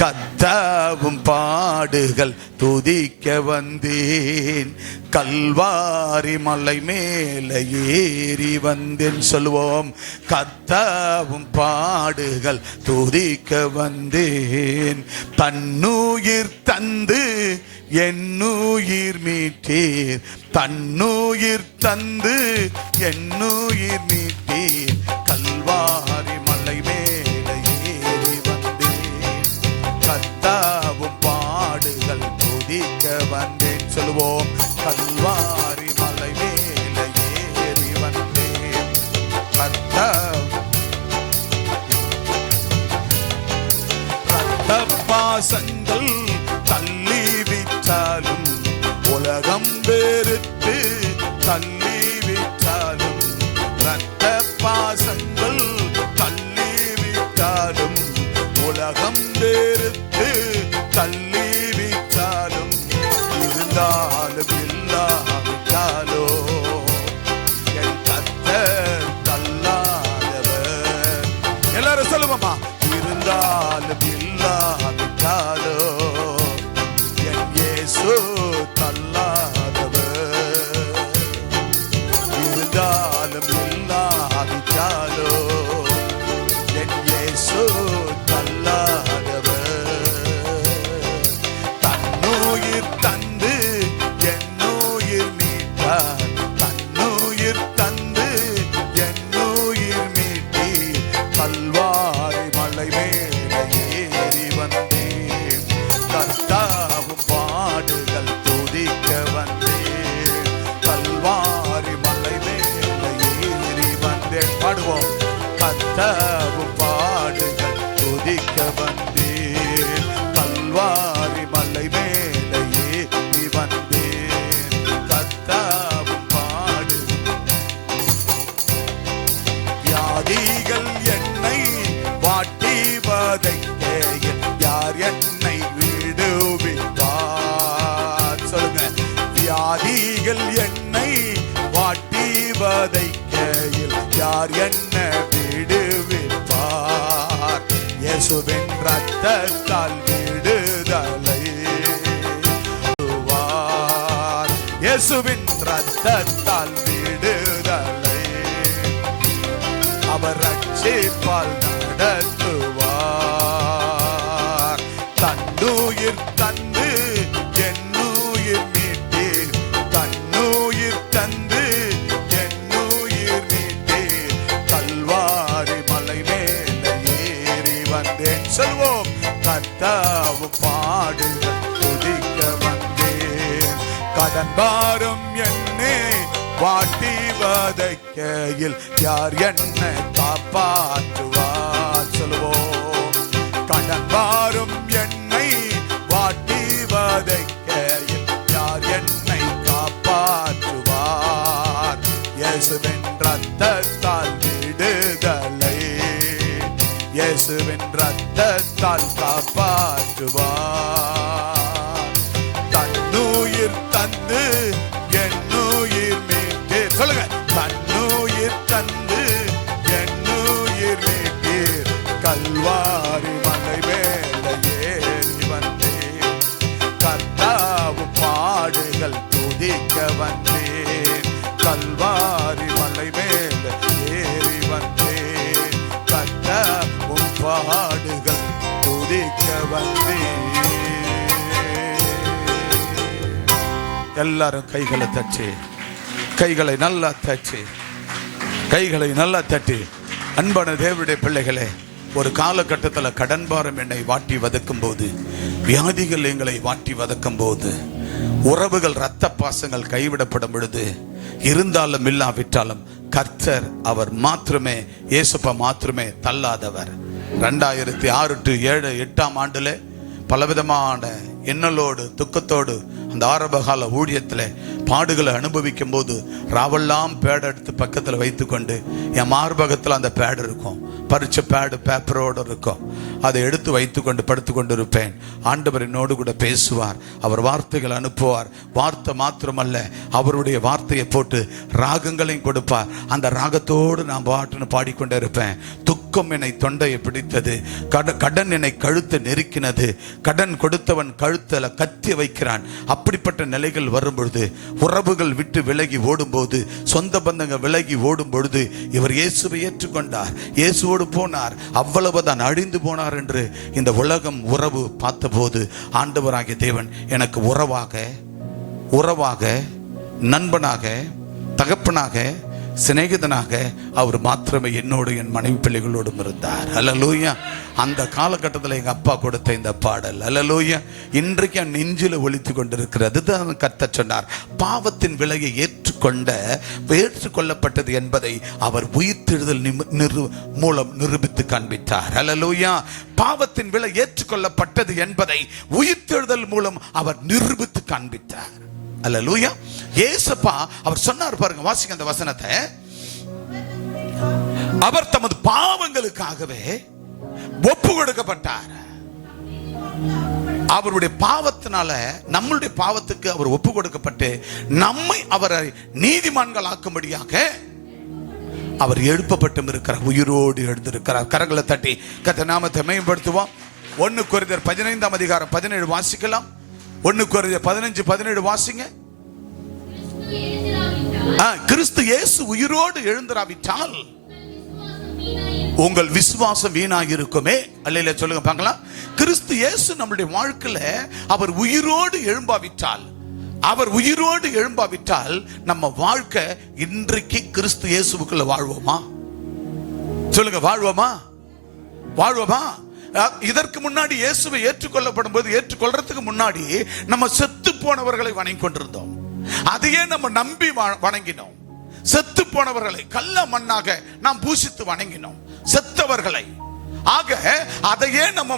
கத்தாவும் பாடுகள் துதிக்க வந்தேன். கல்வாரி மலை மேலே ஏறி வந்தேன் சொல்லுவோம். கத்தாவும் பாடுகள் துதிக்க வந்தேன். தன்னுயிர் தந்து என்னுயிர் மீட்டீர், தன்னுயிர் தந்து என்னுயிர் மீட்டீர். கல்வாரி மலை மேலே ஏறி வந்தேன், கத்தாவும் பாடுகள் துதிக்க வந்தேன் சொல்லுவோம். கல்வாரி மலை மேலே ஏறி வந்தேன், பாசங்கள் தள்ளி விட்டாலும், உலகம் வெறுத்து தள்ளி விட்டாலும், ரத்த பாசங்கள் தள்ளி விட்டாலும், உலகம் வெறுத்து தள்ளி விட்டாலும், இருந்தாலும் இல்லாவிட்டாலோ என் கர்த்தர் தள்ளாதவர். எல்லாரும் சொல்லுவோமா? இருந்தாலும் இல்லாவிட்டாலோ என் இயேசு தள்ளாதவர். இருந்தாலும் இல்லாவிட்டாலோ என் இயேசு தள்ளாதவர். தன்னுயிர் தந்து என்னுயிர் மீட்டார், தன்னுயிர் தந்து என்னுயிர் மீட்டீர். கல்வாரி மலை மேலே ஏறி வந்தேன், கர்த்தாவும் பாடுகள் துதிக்க வந்தேன். கல்வாரி மலை மேலே ஏறி வந்தேன். பாடுவோம். கர்த்தாவும் பாடுகள் துதிக்க வந்தேன். கல்வாரி மலை மேலே ஏறி வந்தேன். கர்த்தாவும் பாடுகள். வியாதிகள் என்னை வாட்டி வதைக்கையில் யார் என்னை விடுவிப்பார் சொல்லுங்க. வியாதிகள் என்னை வாட்டி வதைக்கையில் யார் என்னை விடுவிப்பார். இயேசுவின் ரத்தத்தால் விடுதலை, இயேசுவின் ரத்தத்தால் விடுதலை, அவர் ரட்சிப்பால் நடத்துவார். தன்னுயிர் தந்து என்னுயிர் மீட்டீர், தன்னுயிர் தந்து வாரும் என்னை வாட்டி வதைக்கையில் யார் என்னை காப்பாற்றுவார்? சொல்லுவோம். கடன் வாரும் என்னை வாட்டி வதைக்கையில் யார் என்னை காப்பாற்றுவார்? இயேசுவின் ரத்தத்தால் விடுதலை, இயேசுவின் ரத்தத்தால் காப்பாற்றுவார். தன்னுயிர் தந்து என்னுயிர் மீட்டீர். சொல்லுங்க. தன்னுயிர் தந்து என்னுயிர் மீட்டீர். கல்வாரி மலை மேல ஏறி வந்தேன், கர்த்தாவும் பாடுகள் துதிக்க வந்தேன். கல்வாரி மலை மேல ஏறி வந்தேன், கர்த்தாவும் பாடுகள் துதிக்க வந்தேன். எல்லாரும் கைகளை தட்டி, கைகளை நல்லா தட்டி, கைகளை நல்லா தட்டி. அன்பான தேவனுடைய பிள்ளைகளே, ஒரு காலகட்டத்தில் கடன் பாரம் என்னை வாட்டி வதக்கும் போது, வியாதிகள் எங்களை வாட்டி வதக்கும் போது, உறவுகள் ரத்த பாசங்கள் கைவிடப்படும் பொழுது, இருந்தாலும் இல்லாவிட்டாலும் கர்த்தர் அவர் மாத்திரமே, இயேசுப்பா மாத்திரமே தள்ளாதவர். 2006 to 7 8ஆம் ஆண்டுல பலவிதமான எண்ணலோடு துக்கத்தோடு அந்த ஆரம்பகால ஊழியத்தில் பாடுகளை அனுபவிக்கும் போது ராவெல்லாம் பேட் எடுத்து பக்கத்தில் வைத்துக்கொண்டு, என் மார்பகத்தில் அந்த பேடு இருக்கும், பரிச்ச பேடு பேப்பரோடு இருக்கும், அதை எடுத்து வைத்துக்கொண்டு படுத்துக்கொண்டு இருப்பேன். ஆண்டவர் என்னோடு கூட பேசுவார், அவர் வார்த்தைகள் அனுப்புவார். வார்த்தை மாத்திரமல்ல, அவருடைய வார்த்தையை போட்டு ராகங்களையும் கொடுப்பார். அந்த ராகத்தோடு நான் பாட்டுன்னு பாடிக்கொண்டே இருப்பேன். துக்கம் என்னை தொண்டையை பிடித்தது, கடன் என்னை கழுத்தை நெருக்கினது, கடன் கொடுத்தவன் கழுத்தில் கத்தி வைக்கிறான். அப்படிப்பட்ட நிலைகள் வரும் பொழுது, உறவுகள் விட்டு விலகி ஓடும் போது, சொந்த பந்தங்கள் விலகி ஓடும் பொழுது, இவர் இயேசுவை ஏற்றுக்கொண்டார், இயேசுவோடு போனார், அவ்வளவுதான் அழிந்து போனார் என்று இந்த உலகம் உறவு பார்த்தபோது, ஆண்டவராகிய தேவன் எனக்கு உறவாக நண்பனாக தகப்பனாக சிநேகிதனாக அவர் மாத்திரமே என்னோடு என் மனைவி பிள்ளைகளோடும் இருந்தார். அல்லேலூயா. அந்த காலகட்டத்தில் எங்க அப்பா கொடுத்த இந்த பாடல் அல்லேலூயா இன்றைக்கு நெஞ்சில ஒலித்து கொண்டிருக்கிறது. தான் கர்த்தர் சொன்னார், பாவத்தின் விலையை ஏற்றுக்கொள்ளப்பட்டது என்பதை அவர் உயிர்த்தெழுதல் மூலம் நிரூபித்து காண்பித்தார். அல்லேலூயா. பாவத்தின் விலை ஏற்றுக்கொள்ளப்பட்டது என்பதை உயிர்த்தெழுதல் மூலம் அவர் நிரூபித்து காண்பித்தார். அல்லேலூயா. இயேசுப்பா அவர் சொன்னார் பாருங்க, வாசிங்க அந்த வசனத்தை. அவர் தமது பாவங்களுக்காகவே ஒப்பு கொடுக்கப்பட்டார். அவருடைய பாவத்தினால, நம்மளுடைய பாவத்துக்கு அவர் ஒப்பு கொடுக்கப்பட்டு நம்மை அவரை நீதிமான்கள் ஆக்கும்படியாக அவர் எழுப்பப்பட்டும் இருக்கிறார், உயிரோடு எழுந்திருக்கிறார். கரங்களை தட்டி கர்த்தர் நாமத்தை மேம்படுத்துவோம். 1 கொரிந்தியர் 15ஆம் அதிகாரம் 17 வாசிக்கலாம். 1 கொரிந்தியர் 15:17 வாசிங்க. கிறிஸ்து இயேசு உயிரோடு எழுந்திராவிட்டால் உங்கள் விசுவாசம் வீணாக இருக்குமே. அல்லேலூயா சொல்லுங்க பார்க்கலாம். கிறிஸ்து இயேசு நம்முடைய வாழ்க்கையில அவர் உயிரோடு எழும்பாவிட்டால் நம்ம வாழ்க்கை இன்றைக்கு கிறிஸ்து இயேசுவுக்குள்ள வாழ்வோமா? சொல்லுங்க, வாழ்வோமா? இதற்கு முன்னாடி இயேசுவை ஏற்றுக்கொள்றதுக்கு முன்னாடி நம்ம செத்து போனவர்களை வணங்கி கொண்டிருந்தோம். அதையே நம்ம நம்பி வணங்கினோம். செத்து போனவர்களை கல்ல மண்ணாக நாம் பூசித்து வணங்கினோம், செத்தவர்களை. ஆக அதையே நம்ம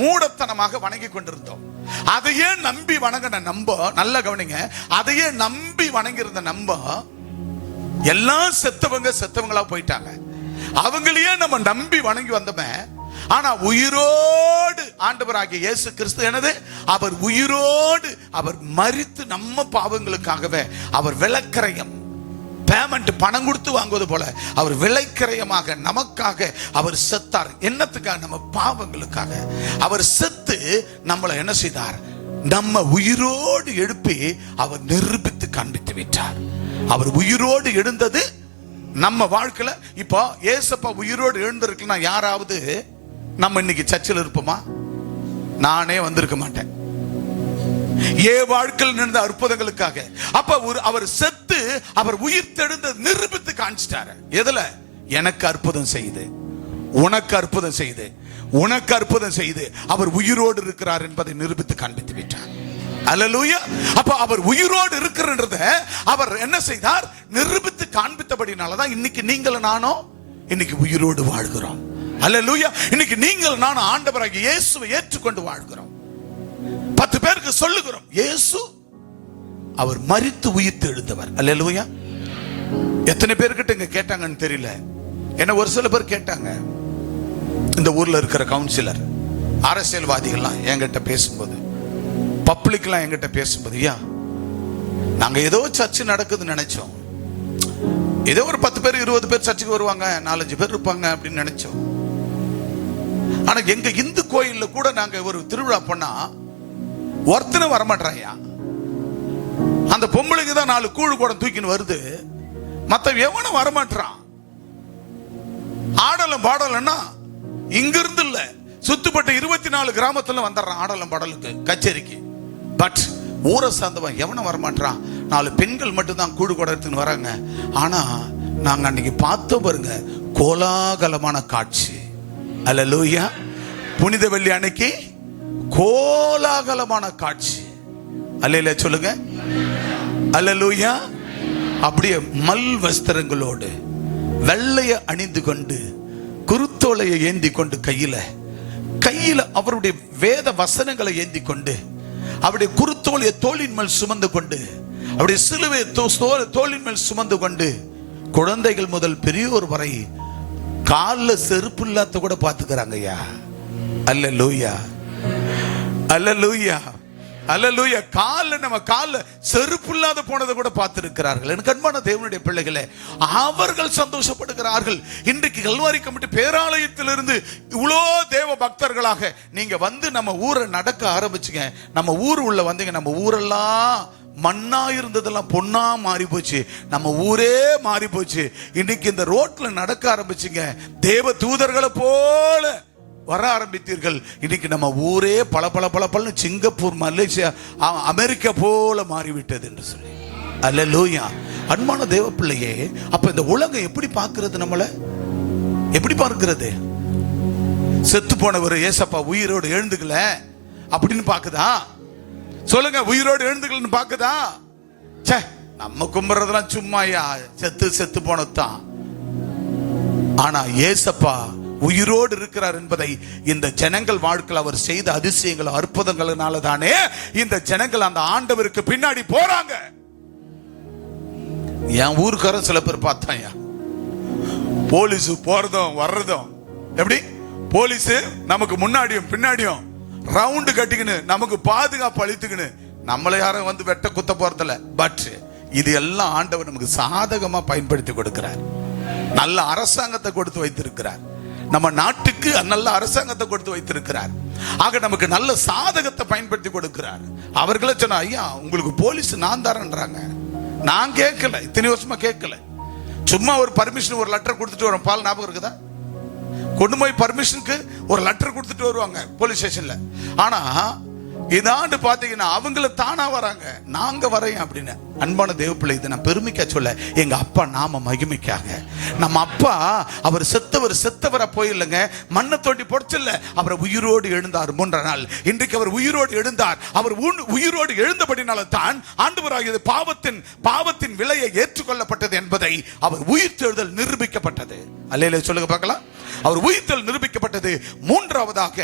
மூடத்தனமாக வணங்கி கொண்டிருந்தோம். அதையே நம்பி வணங்கின நம்ப, நல்ல கவனிங்க, அதையே நம்பி வணங்கியிருந்த நம்ப எல்லாம் செத்தவங்களா போயிட்டாங்க. அவங்களையே நம்ம நம்பி வணங்கி வந்தோமே. ஆனா உயிரோடு ஆண்டவராகிய இயேசு கிறிஸ்து என்னது, அவர் உயிரோடு அவர் மரித்து நம்ம பாவங்களுக்காகவே அவர் விலைக்கிரயம், பேமெண்ட் பணம் கொடுத்து வாங்குவது போல அவர் விலைக்கிரயமாக நமக்காக அவர் செத்தார். என்னத்துக்காக? நம்ம பாவங்களுக்காக அவர் செத்து நம்மளை என்ன செய்தார்? நம்ம உயிரோடு எழுப்பி அவர் நிரூபித்து காண்பித்து விட்டார். அவர் உயிரோடு எழுந்தது நம்ம வாழ்க்கையில. இப்போ ஏசப்பா உயிரோடு எழுந்திருக்குன்னா யாராவது நம்ம இன்னைக்கு சர்ச்சில் இருப்போமா? நானே வந்திருக்க மாட்டேன். வாழ்க்கையில் நடந்த அற்புதங்களுக்காக. அப்ப அவர் செத்து அவர் உயிர் தெழுந்த நிரூபித்து காண்பிச்சிட்டாரு. எதுல? எனக்கு அற்புதம் செய்து, உனக்கு அற்புதம் செய்து, உனக்கு அற்புதம் செய்து அவர் உயிரோடு இருக்கிறார் என்பதை நிரூபித்து காண்பித்து விட்டார். அல்லேலூயா. அப்ப அவர் உயிரோடு இருக்கிறன்றத அவர் என்ன செய்தார்? நிரூபித்து காண்பித்தபடினாலதான் இன்னைக்கு நீங்களும் நானும் இன்னைக்கு உயிரோடு வாழ்கிறோம். அல்லேலூயா. இன்னைக்கு நீங்கள் நானும் ஆண்டவராகிய இயேசுவை ஏற்றுக்கொண்டு வாழ்கிறோம். 10 பேருக்கு சொல்லுகிறோம், இயேசு அவர் மரித்து உயிர்த்து எழுந்தவர். அல்லேலூயா. எத்தனை பேர்கிட்ட இங்க கேட்டாங்கன்னு தெரியல. என்ன ஒரு சில பேர் கேட்டாங்க. இந்த ஊர்ல இருக்கிற கவுன்சிலர், அரசியல்வாதிகள்லாம் என்கிட்ட பேசும்போது, பப்ளிக்லாம் என்கிட்ட பேசும்போது, ஐயா நாங்க ஏதோ சர்ச்சு நடக்குதுன்னு நினைச்சோம், ஏதோ ஒரு 10 பேர் 20 பேர் சர்ச்சுக்கு வருவாங்க, 4-5 பேர் இருப்பாங்க அப்படின்னு நினைச்சோம். ஆனா எங்க இந்து கோயில்ல கூட நாங்க ஒரு திருவிழா பண்ணா ஒருத்தனை வரமாட்டாயா. அந்த பொம்பளைக்கு தான் 4 கூழு குடம் தூக்கின்னு வருது, மத்த எவனும் வரமாட்டான். ஆடலம் பாடலன்னா இங்க இருந்து இல்ல, சுத்துப்பட்ட 24 கிராமத்துல வந்துடுறான் ஆடலம் பாடலுக்கு, கச்சேரிக்கு. பட் ஊரை சார்ந்தவன் எவனும் வரமாட்டான். 4 பெண்கள் மட்டும் தான் கூடு கூட எடுத்துன்னு வராங்க. ஆனா நாங்க அன்னைக்கு பார்த்தோம் பாருங்க, கோலாகலமான காட்சி. அல்லேலூயா. புனித வெள்ளி அன்னைக்கு கோலாகலமான காட்சி. அல்லேலூயா சொல்லுங்க. அல்லேலூயா. அப்படியே மல் வஸ்திரங்களோடு வெள்ளைய அணிந்து கொண்டு குருத்தோலையை ஏந்தி கொண்டு கையில அவருடைய வேத வசனங்களை ஏந்தி கொண்டு அவருடைய குருத்தோலையை தோளின் மேல் சுமந்து கொண்டு அவருடைய சிலுவை தோளின் மேல் சுமந்து கொண்டு குழந்தைகள் முதல் பெரியோர் வரை காலில் செருப்பு இல்லாத கூட பாத்துக்கிறாங்க ஐயா. அல்லேலூயா. அல்லேலூயா. அல்லேலூயா. நம்ம கால்ல செருப்பு இல்லாத போனதை கூட பார்த்திருக்கிறார்கள். எனக்கு அன்பான தேவனுடைய பிள்ளைகளே, அவர்கள் சந்தோஷப்படுகிறார்கள். இன்றைக்கு கல்வாரி கமிட்டி பேராலயத்திலிருந்து இவ்வளோ தேவ பக்தர்களாக நீங்க வந்து நம்ம ஊரை நடக்க ஆரம்பிச்சுங்க. நம்ம ஊர் உள்ள வந்தீங்க, நம்ம ஊரெல்லாம் மண்ணா இருந்ததெல்லாம் பொன்னா மாறி போச்சு. நம்ம ஊரே மாறி போச்சு. இன்னைக்கு இந்த ரோட்ல நடக்க ஆரம்பிச்சுங்க, தேவ தூதர்களை போல வர ஆரம்பித்தீர்கள். இன்னைக்கு நம்ம ஊரே பல சிங்கப்பூர், மலேசியா, அமெரிக்கா போல மாறிவிட்டது என்று சொல்லி. அல்லேலூயா. அன்பான தேவ பிள்ளையே, அப்ப இந்த உலகம் எப்படி பார்க்கிறது? நம்மள எப்படி பார்க்கிறது? செத்து போனவர் ஏசப்பா உயிரோடு எழுந்துக்கல அப்படின்னு பாக்குதா? சொல்லுங்க, உயிரோடு எழுந்துக்கலன்னு பாக்குதா? சே, நம்ம கும்பிடுறதெல்லாம் சும்மாயா, செத்து போனதுதான். ஆனா ஏசப்பா உயிரோடு இருக்கிறார் என்பதை இந்த ஜனங்கள் வாழ்க்கையில் அவர் செய்த அதிசயங்கள் அற்புதங்களால தானே இந்த ஜனங்கள் அந்த ஆண்டவருக்கு பின்னாடி போறாங்க. என் ஊருக்காரன் சில பேர் பார்த்தாயா, போலீஸ் போறதும் வர்றதும் எப்படி, போலீஸ் நமக்கு முன்னாடியும் பின்னாடியும் ரவுண்டு கட்டிக்கின்னு நமக்கு பாதுகாப்பு அளித்துக்கின்னு நம்மளை யாரும் வந்து வெட்ட குத்த போறதில்ல. பட் இது எல்லாம் ஆண்டவர் நமக்கு சாதகமா பயன்படுத்தி கொடுக்கிறார். நல்ல அரசாங்கத்தை கொடுத்து வைத்திருக்கிறார். நம்ம நாட்டுக்கு நல்ல அரசாங்கத்தை கொடுத்து வைத்திருக்கிறார். ஆக நமக்கு நல்ல சாதகத்தை பயன்படுத்தி கொடுக்கிறார். அவர்களே சொன்னா, ஐயா உங்களுக்கு போலீஸ் நான் தரேன்றாங்க. நான் கேட்கல, இத்தனை வருஷமா கேட்கல. சும்மா ஒரு பர்மிஷன், ஒரு லெட்டர் கொடுத்துட்டு வரோம். பால் ஞாபகம் இருக்குதா? கொண்டு போய் பர்மிஷனுக்கு ஒரு லெட்டர் கொடுத்துட்டு வருவாங்க போலீஸ் ஸ்டேஷன்ல. ஆனா இதாண்டு பாத்தீங்கன்னா அவங்கள தானா வராங்க, நாங்க வரையும் அப்படின்னு. அன்பான தேவ பிள்ளை, இதை நான் பெருமைக்கா சொல்ல, எங்க அப்பா நாம மகிமைக்காக. நம்ம அப்பா அவர் செத்தவரை போயில்லைங்க, மண்ணை தோண்டி பொடிச்சல, அவரை உயிரோடு எழுந்தார் 3 நாள். இன்றைக்கு அவர் உயிரோடு எழுந்தார். அவர் உயிரோடு எழுந்தபடினால தான் ஆண்டவராகிய பாவத்தின் விலையை ஏற்றுக்கொள்ளப்பட்டது என்பதை அவர் உயிர்த்தெழுதல் நிரூபிக்கப்பட்டது. அல்லேலூயா சொல்லுங்க பார்க்கலாம். அவர் உயிர்த்தெழுதல் நிரூபிக்கப்பட்டது. 3ஆவதாக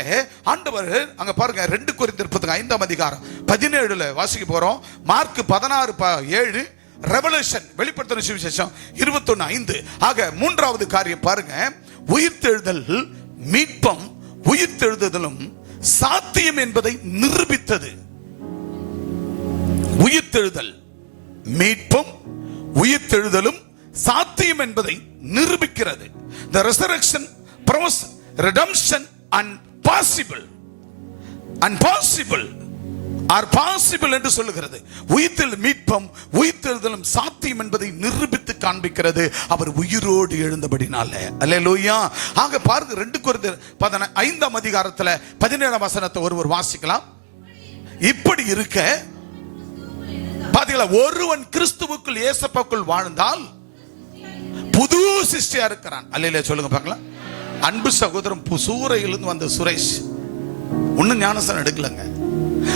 ஆண்டவர் அங்க பாருங்க, 2 கொரிந்தியர் 5ஆம் அதிகாரம் 17 வாசிக்க போறோம். மார்க் 16:7, ரெவலேஷன் வெளிப்படுத்தின சுவிசேஷம் 21:5. ஆக 3வது காரியம் பாருங்க, உயிர்த்தெழுதல் மீட்பும் உயிர்த்தெழுதலும் சாத்தியம் என்பதை நிரூபித்தது. உயிர்த்தெழுதல் மீட்பும் உயிர்த்தெழுதலும் சாத்தியம் என்பதை நிரூபிக்கிறது. The resurrection proves redemption and possible are possible என்று சொல்லுகிறது. உயிர்த்தெழுதல் மீட்பும் உயிர்த்தெழுதலும் சாத்தியம் என்பதை நிரூபித்து காண்பிக்கிறது அவர் உயிரோடு எழுந்தபடினால. அல்லேலூயா. ஆக பாருங்க, 2 கொரிந்தியர் 5ஆம் அதிகாரத்துல 17ஆம் வசனத்தை ஒருவர் வாசிக்கலாம். இப்படி இருக்க பாத்தீங்களா, ஒருவன் கிறிஸ்துவுக்குள் இயேசுவுக்குள் வாழ்ந்தால் புது சிருஷ்டியா இருக்கிறான். அல்லேலூயா சொல்லுங்க பார்க்கலாம். அன்பு சகோதரன் சூரையிலிருந்து வந்த சுரேஷ் ஒன்னும் ஞானஸ்தானம் எடுக்கலங்க.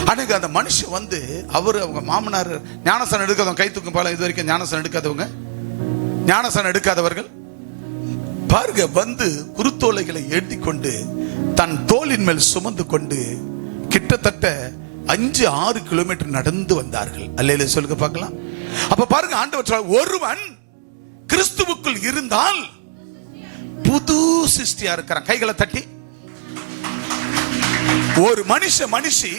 அன்னைக்கு அந்த மனுஷன் வந்து அவங்க மாமனார் ஞானஸ்தானம் எடுக்காதவங்க, கை தூக்கும் பாலம் இது வரைக்கும் ஞானஸ்தானம் எடுக்காதவங்க, ஞானஸ்தானம் எடுக்காதவர்கள் பாருங்க, வந்து குருத்தோலைகளை எழுதி கொண்டு தன் தோளின் மேல் சுமந்து கொண்டு கிட்டத்தட்ட 5-6 கிலோமீட்டர் நடந்து வந்தார்கள். அல்லேலூயா சொல்லுங்க பார்க்கலாம். அப்ப பாருங்க, ஆண்டவர் சொல்றார், ஒருவன் கிறிஸ்துவுக்குள் இருந்தால் புது சிருஷ்டியா இருக்கிறான். கைகளை தட்டி. ஒரு மனுஷி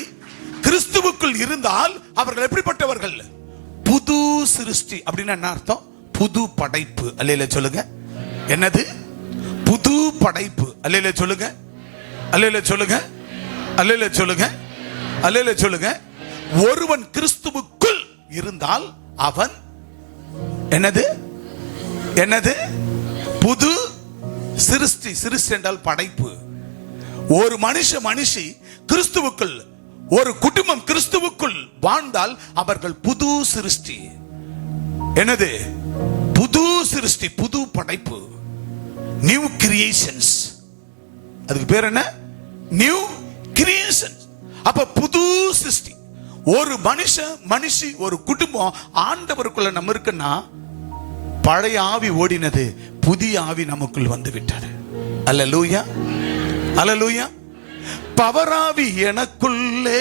கிறிஸ்துவுக்குள் இருந்தால் அவர்கள் எப்படிப்பட்டவர்கள்? புது சிருஷ்டி. அப்படின்னா என்ன அர்த்தம்? புது படைப்பு. அல்லேலூயா சொல்லுங்க. என்னது? புது படைப்பு. அல்லேலூயா சொல்லுங்க. அல்லேலூயா சொல்லுங்க. அல்லேலூயா சொல்லுங்க. அல்லேலூயா சொல்லுங்க. ஒருவன் கிறிஸ்துவுக்குள் இருந்தால் அவன் என்னது? என்னது? புது சிருஷ்டி. சிருஷ்டி என்றால் படைப்பு. ஒரு மனுஷி கிறிஸ்துவுக்குள், ஒரு குடும்பம் கிறிஸ்துவுக்குள் வாழ்ந்தால் அவர்கள் புது சிருஷ்டி. என்னது? புது சிருஷ்டி, புது படைப்பு. New creations. அதுக்கு பேர் என்ன? New creations. அப்ப புது சிருஷ்டி. ஒரு மனுஷி ஒரு குடும்பம் ஆண்டவருக்குள்ள நம்ம இருக்குன்னா பழைய ஆவி ஓடினது, புதிய ஆவி நமக்குள் வந்து விட்டது. அல்லேலூயா, அல்லேலூயா. பவராவி எனக்குள்ளே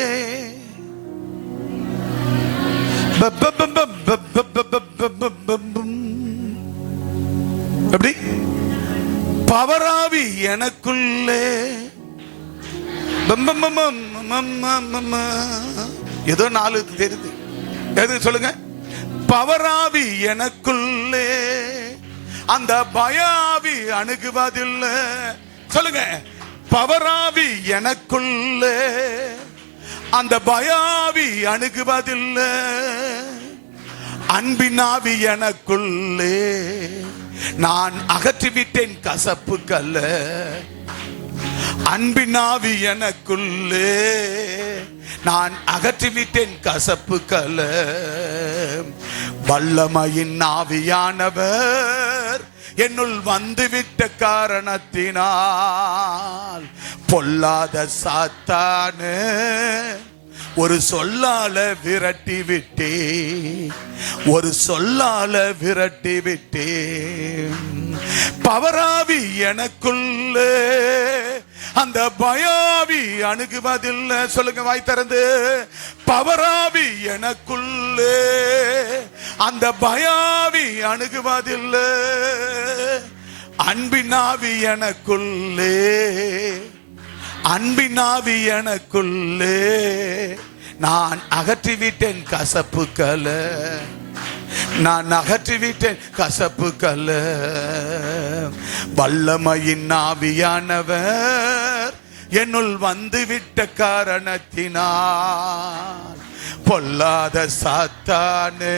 எப்படி? பவராவி எனக்குள்ளே ஏதோ 4 தெரியுது. எது சொல்லுங்க? பவராவி எனக்குள்ளே, அந்த பயாவி அணுகுவதில்லை. சொல்லுங்க. பவராவி எனக்குள்ளே, அந்த பயாவி அணுகுவதில்லை. அன்பினாவி எனக்குள்ளே, நான் அகற்றிவிட்டேன் கசப்புக்கல்ல. அன்பினாவி எனக்குள்ளே, நான் அகற்றிவிட்டேன் கசப்புக்கல்ல. வல்லமையின் ஆவியானவர் என்னுள் வந்துவிட்ட காரணத்தினால் பொல்லாத சாத்தானே ஒரு சொல்லால விரட்டி விட்டே, ஒரு சொல்லால விரட்டி விட்டே. பவராவி எனக்குள்ளே, அந்த பயாவி அணுகுவதில்லை. சொல்லுங்க வாய் திறந்து. பவராவி எனக்குள்ளே, அந்த பயாவி அணுகுவதில்லை. அன்பினாவி எனக்குள்ளே, அன்பினாவி எனக்குள்ளே, நான் அகற்றிவிட்டேன் கசப்புக்கல்ல. நான் அகற்றிவிட்டேன் கசப்புக்கல்ல. வல்லமையின் ஆவியானவர் என்னுள் வந்துவிட்ட காரணத்தினால் பொல்லாத சாத்தானே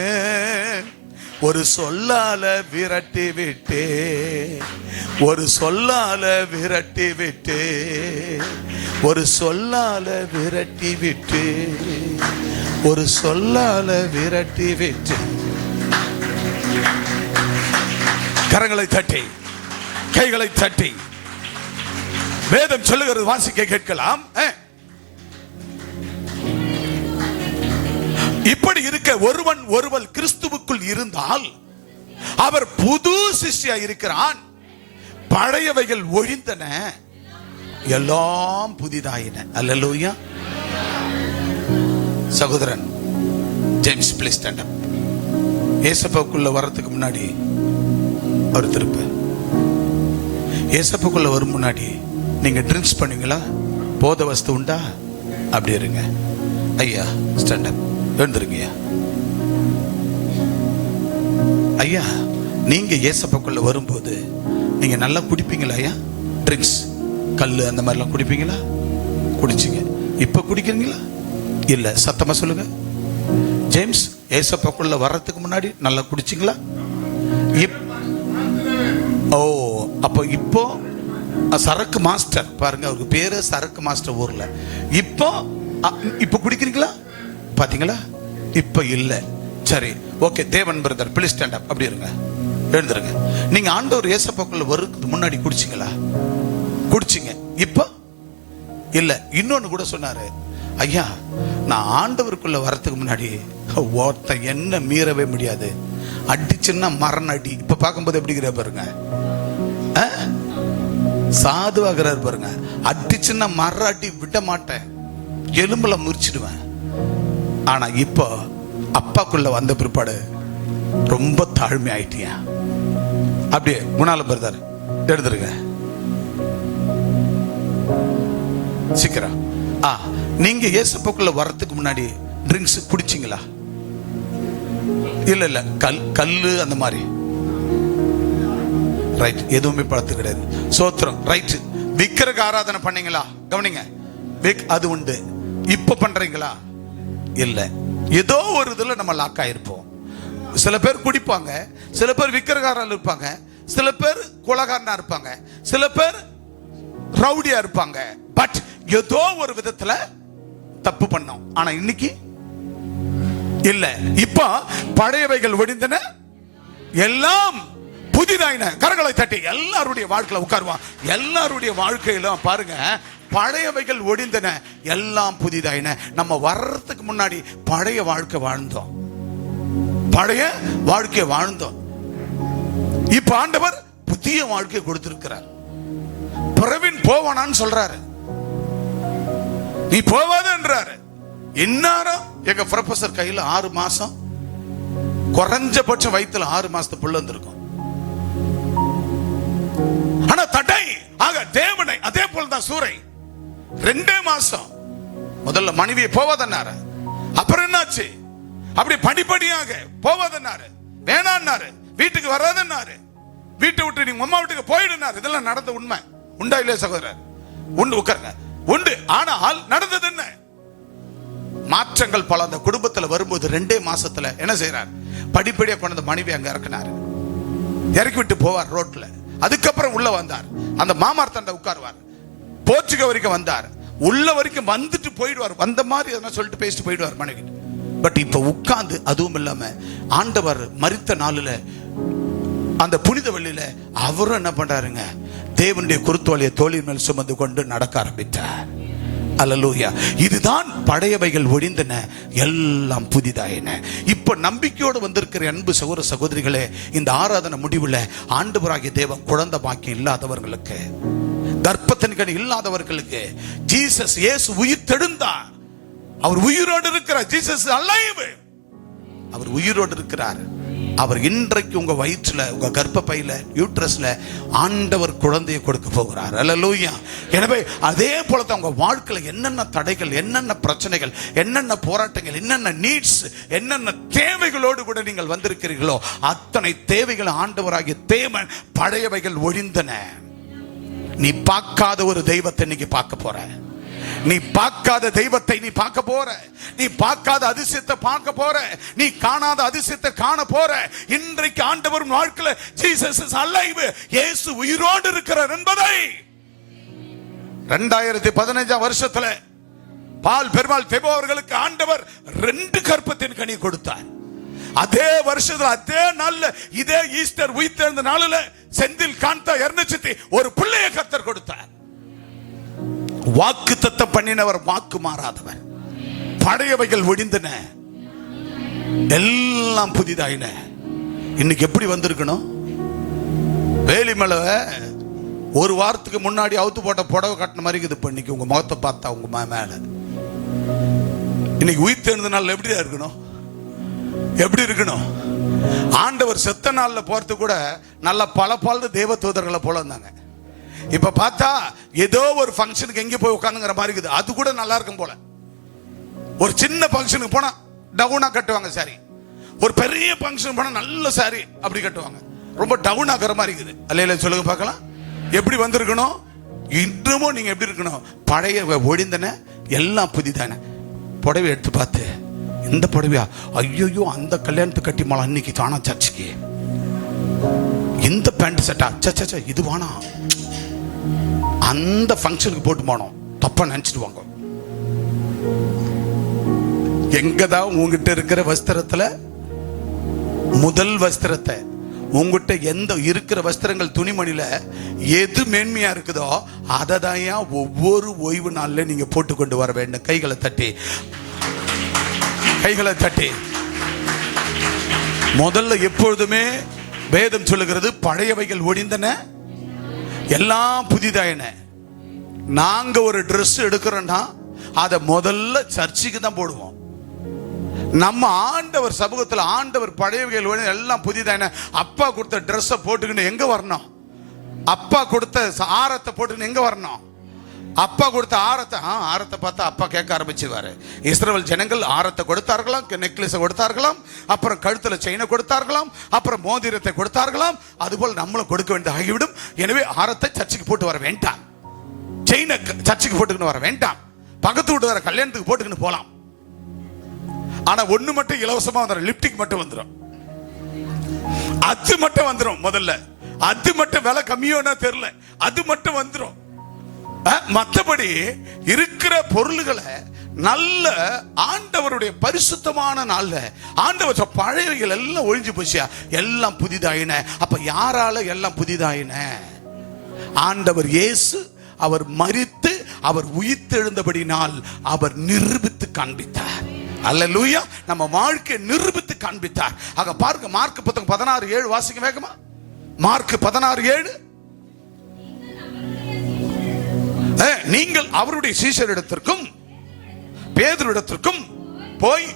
ஒரு சொல்லால விரட்டி விட்டே, ஒரு சொல்லால விரட்டி விட்டே, ஒரு சொல்லால விரட்டி விட்டே, ஒரு சொல்லால விரட்டி விட்டே. கரங்களை தட்டி, கைகளை தட்டி வேதம் சொல்லுகிறது, வாசிக்க கேட்கலாம். இப்படி இருக்க ஒருவன் கிறிஸ்துவுக்குள் இருந்தால் அவர் புது சிஷ்யா இருக்கிறான். பழையவைகள் ஒழிந்தன, எல்லாம் புதிதாயின. அல்லேலூயா. சகோதரன் ஜேம்ஸ், ப்ளீஸ் ஸ்டாண்ட் அப். ஏசப்பாக்குள்ள வரதுக்கு முன்னாடி அவர் திருப்ப, ஏசப்பாக்குள்ள வரும் முன்னாடி நீங்க ட்ரிங்க்ஸ் பண்ணுவீங்களா? போத வஸ்து உண்டா? அப்படி இருங்க. ஐயா ஸ்டாண்ட் அப், எழுந்துருங்கய்யா. ஐயா, நீங்க ஏசப்பாக்குள்ள வரும்போது நீங்க நல்லா குடிப்பீங்களா ஐயா? ட்ரிங்க்ஸ், கல்லு அந்த மாதிரிலாம் குடிப்பீங்களா? குடிச்சிங்க. இப்ப குடிக்கிறீங்களா? இல்ல. சத்தமா சொல்லுங்க. ஜேம்ஸ், ஏசப்பாக்குள்ள வர்றதுக்கு முன்னாடி நல்லா குடிச்சிங்களா? ஓ, அப்போ இப்போ சரக்கு மாஸ்டர் பாருங்க, அவருக்கு பேரு சரக்கு மாஸ்டர் ஊர்ல. இப்போ குடிக்கிறீங்களா? பாத்தீங்களா? இப்ப இல்ல. சரி, ஓகே. தேவன் பிரதர், ப்ளீஸ் ஸ்டாண்ட் அப். அப்படி இருங்க, எழுந்துருங்க. நீங்க ஆண்டவர் ஏசப்பாக்குள்ள வருவதுக்கு முன்னாடி குடிச்சிங்களா? குடிச்சிங்க. இப்ப இல்ல. இன்னொன்னு கூட சொன்னாரு, ஐயா, நான் ஆண்டவருக்குள்ள வரத்துக்கு முன்னாடி ஒருத்த என்ன மீறவே முடியாது, அடிச்சுன்னா மரண அடி. இப்ப பார்க்கும்போது எப்படிங்கிற பாருங்க, சாதுவாகிறார் பாருங்க. அடிச்சுன்னா மர அடி விட மாட்டேன், எலும்புல முறிச்சிடுவேன். ஆனா இப்போ அப்பாக்குள்ள வந்த பிற்பாடு ரொம்ப தாழ்மை ஆயிட்டியா. அப்படியே முன்னால பிரதர் எடுத்துருங்க சீக்கிரம். நீங்க இயேசுக்குள்ள வர்றதுக்கு முன்னாடி ட்ரிங்க்ஸ் குடிச்சிங்களா? இல்ல கல்லு அந்த மாதிரி ரைட், எதுவுமே பழத்து கிடையாது. சோத்திரம் ரைட். விக்கிரக ஆராதனை பண்ணீங்களா? கவனிங்க, அது உண்டு. இப்ப பண்றீங்களா? இல்ல. ஏதோ ஒரு இதுல நம்ம லாக் ஆயிருப்போம். சில பேர் குடிப்பாங்க, சில பேர் விக்கிரகாரால் இருப்பாங்க, சில பேர் கொலகாரனா இருப்பாங்க, சில பேர் ரவுடியா இருப்பாங்க. பட் ஏதோ ஒரு விதத்துல தப்பு பண்ணோம். ஆனா இன்னைக்கு இல்ல. இப்ப பழையவைகள் ஒழிந்தன, எல்லாம் புதிதாயின. கரங்களை தட்டி எல்லாருடைய வாழ்க்கையில உட்காருவான். எல்லாருடைய வாழ்க்கையில பாருங்க, பழையவைகள் ஒழிந்தன, எல்லாம் புதிதாயின. நம்ம வர்றதுக்கு முன்னாடி பழைய வாழ்க்கை வாழ்ந்தோம், பழைய வாழ்க்கை வாழ்ந்தோம். இப்ப ஆண்டவர் புதிய வாழ்க்கை கொடுத்திருக்கிறார். பிரவீன் போவானான்னு சொல்றாரு, நீ போவாதன்றாரு. இன்னாரும் எங்க ப்ரொஃபசர் கையில 6 மாசம் குறைஞ்சபட்சம் வயிற்றுல 6 மாசத்து புள்ள வந்திருக்கும். ஆனா தடை ஆக தேவனை அதே போலதான் சூறை 2 மாசம் முதல்ல மனைவியை போவாதன்னாரு. அப்புறம் என்னாச்சு? அப்படி படிப்படியாக போவாதன்னாரு, வேணான்னாரு, வீட்டுக்கு வராதன்னாரு, வீட்டை விட்டு நீங்க அம்மா வீட்டுக்கு போயிடுனாரு. இதெல்லாம் நடந்த உண்மை. உண்டா இல்லையா சகோதரர்? உண்டு, உட்காருங்க. உண்டு. ஆனால் நடந்தது என்ன? மாற்றங்கள் பல அந்த குடும்பத்தில் வரும்போது 2 மாசத்துல என்ன செய்யறார்? படிப்படியா கொண்டு மனைவி அங்க இறக்கினார், இறக்கி விட்டு போவார் ரோட்ல. அதுக்கப்புறம் உள்ள வந்தார், அந்த மாமார் தண்டை உட்காருவார், போர்ச்சுக வரைக்கும் வந்தார், உள்ள வரைக்கும் வந்துட்டு போயிடுவார். வந்த மாதிரி எதனா சொல்லிட்டு பேசிட்டு போயிடுவார் மனைவி. பட் இப்ப உட்கார்ந்து, அதுவும் இல்லாம ஆண்டவர் மரித்த நாளில அந்த புனித வெள்ளியில அவரும் என்ன பண்றாருங்க, தேவனுடைய குருத்தோலையை தோளின் மேல் சுமந்து கொண்டு நடக்க ஆரம்பித்தார். அல்லேலூயா. இதுதான் பழையவைகள் ஒழிந்தன, எல்லாம் புதிதாயின. இப்ப நம்பிக்கையோடு வந்திருக்கிற அன்பு சகோதர சகோதரிகளே, இந்த ஆராதனை முடிவுல ஆண்டவராகிய தேவன் குழந்தை பாக்கியம் இல்லாதவர்களுக்கு, கர்ப்பத்தின் கனி இல்லாதவர்களுக்கு ஜீசஸ் இயேசு உயிர் தெழுந்தார். அவர் உயிரோடு இருக்கிறார். ஜீசஸ் அலைவ், அவர் உயிரோடு இருக்கிறார். அவர் இன்றைக்கு உங்க வயிற்றுல, உங்க கர்ப்பப்பையில, யூட்ரஸ்ல ஆண்டவர் குழந்தையை கொடுக்க போகிறார். அல்லேலூயா. எனவே அதே போலதான் உங்க வாழ்க்கையில என்னென்ன தடைகள், என்னென்ன பிரச்சனைகள், என்னென்ன போராட்டங்கள், என்னென்ன நீட்ஸ், என்னென்ன தேவைகளோடு கூட நீங்கள் வந்திருக்கிறீர்களோ அத்தனை தேவைகள் ஆண்டவராகிய தேவன் பழையவைகள் ஒழிந்தன. நீ பார்க்காத ஒரு தெய்வத்தை இன்னைக்கு பார்க்க போற. நீ பார்க்காத தெய்வத்தை நீ பார்க்க போற. நீ பார்க்காத அதிசயத்தை பார்க்க போற. நீ காணாத அதிசயத்தை காண போற. இன்றைக்கு ஆண்டவர் வாழ்க்கையில ஜீசஸ் இஸ் அலைவ், இயேசு உயிரோடு இருக்கிறார் என்பதை 2015 வருஷத்துல பால் பெருமாள் தெபோ அவர்களுக்கு ஆண்டவர் 2 கர்ப்பத்தின் கனி கொடுத்தார். அதே வருஷத்துல அதே நாள்ல இதே ஈஸ்டர் உயிர்த்தெழுந்த நாளில செந்தில் காந்தா எர்னச்சித்தி ஒரு பிள்ளையை கர்த்தர் கொடுத்தார். வாக்கு தத்தம் பண்ணினவர், வாக்கு மாறாதவர். பழையவைகள் ஒழிந்தன, எல்லாம் புதிதாயின. இன்னைக்கு எப்படி வந்திருக்கணும்? வேலிமலை ஒரு வாரத்துக்கு முன்னாடி அவுத்து போட்ட புடவை கட்டின மாதிரி இருக்குது. இன்னைக்கு உங்க முகத்தை பார்த்தா உங்க மேல இன்னைக்கு உயிர் தேர்ந்த நாள் எப்படிதான் இருக்கணும்? எப்படி இருக்கணும்? ஆண்டவர் செத்த நாள்ல போறது கூட நல்ல பல தேவ தூதர்களை போல இருந்தாங்க. இப்ப பார்த்தா ஏதோ ஒரு ஃபங்க்ஷனுக்கு எங்க போய் உட்காந்துங்கிற மாதிரி இருக்குது. அது கூட நல்லா இருக்கும் போல. ஒரு சின்ன ஃபங்க்ஷனுக்கு போனா டவுனா கட்டுவாங்க சாரி, ஒரு பெரிய ஃபங்க்ஷன் போனா நல்ல சாரி அப்படி கட்டுவாங்க. ரொம்ப டவுன் ஆகிற மாதிரி இருக்குது. அல்லையில சொல்லுங்க பார்க்கலாம். எப்படி வந்திருக்கணும்? இன்னமும் நீங்க எப்படி இருக்கணும்? பழைய ஒழிந்தன, எல்லாம் புதிதான. புடவை எடுத்து பார்த்து, இந்த புடவையா? ஐயோ, அந்த கல்யாணத்தை கட்டி மாலாம் இன்னைக்கு தானா சர்ச்சுக்கு. இந்த பேண்ட் செட்டா? சச்சா இது வானா, அந்த ஃபங்க்ஷனுக்கு போட்டு போனோம், தப்பா நினைச்சிடுவாங்க. எங்கதான் உங்ககிட்ட இருக்கிற வஸ்திரத்துல முதல் வஸ்திரத்தை உங்ககிட்ட எந்த இருக்கிற வஸ்திரங்கள் துணிமணியில எது மேன்மையா இருக்குதோ அதை தான் ஒவ்வொரு ஓய்வு நாள்ல நீங்க போட்டு கொண்டு வர வேண்டும். கைகளை தட்டி முதல்ல எப்பொழுதுமே வேதம் சொல்லுகிறது, பழையவைகள் ஒழிந்தன எல்லாம் புதிதாயின. நாங்க ஒரு ட்ரெஸ் எடுக்கிறோம்னா அதை முதல்ல சர்ச்சுக்கு தான் போடுவோம். நம்ம ஆண்டவர் சமூகத்தில் ஆண்டவர் பழையவைகள் எல்லாம் புதிதாயின. அப்பா கொடுத்த ட்ரெஸ்ஸை போட்டுக்கின்னு எங்க வரணும்? அப்பா கொடுத்த ஆரத்தை போட்டுக்கின்னு எங்க வரணும்? அப்பா கொடுத்த ஆரத்தை பார்த்தா அப்பா கேட்க ஆரம்பிச்சுவாரு. இஸ்ரவேல் ஜனங்கள் ஆரத்தை கொடுத்தார்களாம், நெக்லஸை கொடுத்தார்களாம், அப்புறம் கழுத்துல செயினை கொடுத்தார்களாம், அப்புறம் மோதிரத்தை கொடுத்தார்களாம். அதுபோல் நம்மளும் கொடுக்க வேண்டியது ஆகிவிடும். எனவே ஆரத்தை சர்ச்சுக்கு போட்டு வர வேண்டாம், செயினை சர்ச்சுக்கு போட்டுக்கின்னு வர வேண்டாம். பக்கத்து வீட்டு வர கல்யாணத்துக்கு போட்டுக்கின்னு போலாம். ஆனா ஒண்ணு மட்டும் இலவசமா வந்துடும், லிப்டிக் மட்டும் வந்துடும், அது மட்டும் வந்துடும். முதல்ல அது மட்டும் விலை கம்மியோன்னா தெரியல, அது மட்டும் வந்துடும். மற்றபடி இருக்கிற பொருள்களை நல்ல ஆண்டவருடைய பரிசுத்தமான நாள்ல ஆண்டவர் பழையவைகள் எல்லாம் ஒழிஞ்சு போச்சியா, எல்லாம் புதிதாயின. அப்ப யாரால எல்லாம் புதிதாயின? ஆண்டவர் இயேசு அவர் மரித்து அவர் உயிர்த்தெழுந்தபடினால் அவர் நிரூபித்து காண்பித்தார். அல்லேலூயா. நம்ம வாழ்க்கையை நிரூபித்து காண்பித்தார். ஆக பாருங்க, மார்க் 16:7 வாசிக்க வேகமா. மார்க் 16:7, நீங்கள் அவருடைய சீஷரிடத்திற்கும் பேதுருவிடத்திற்கும் போய்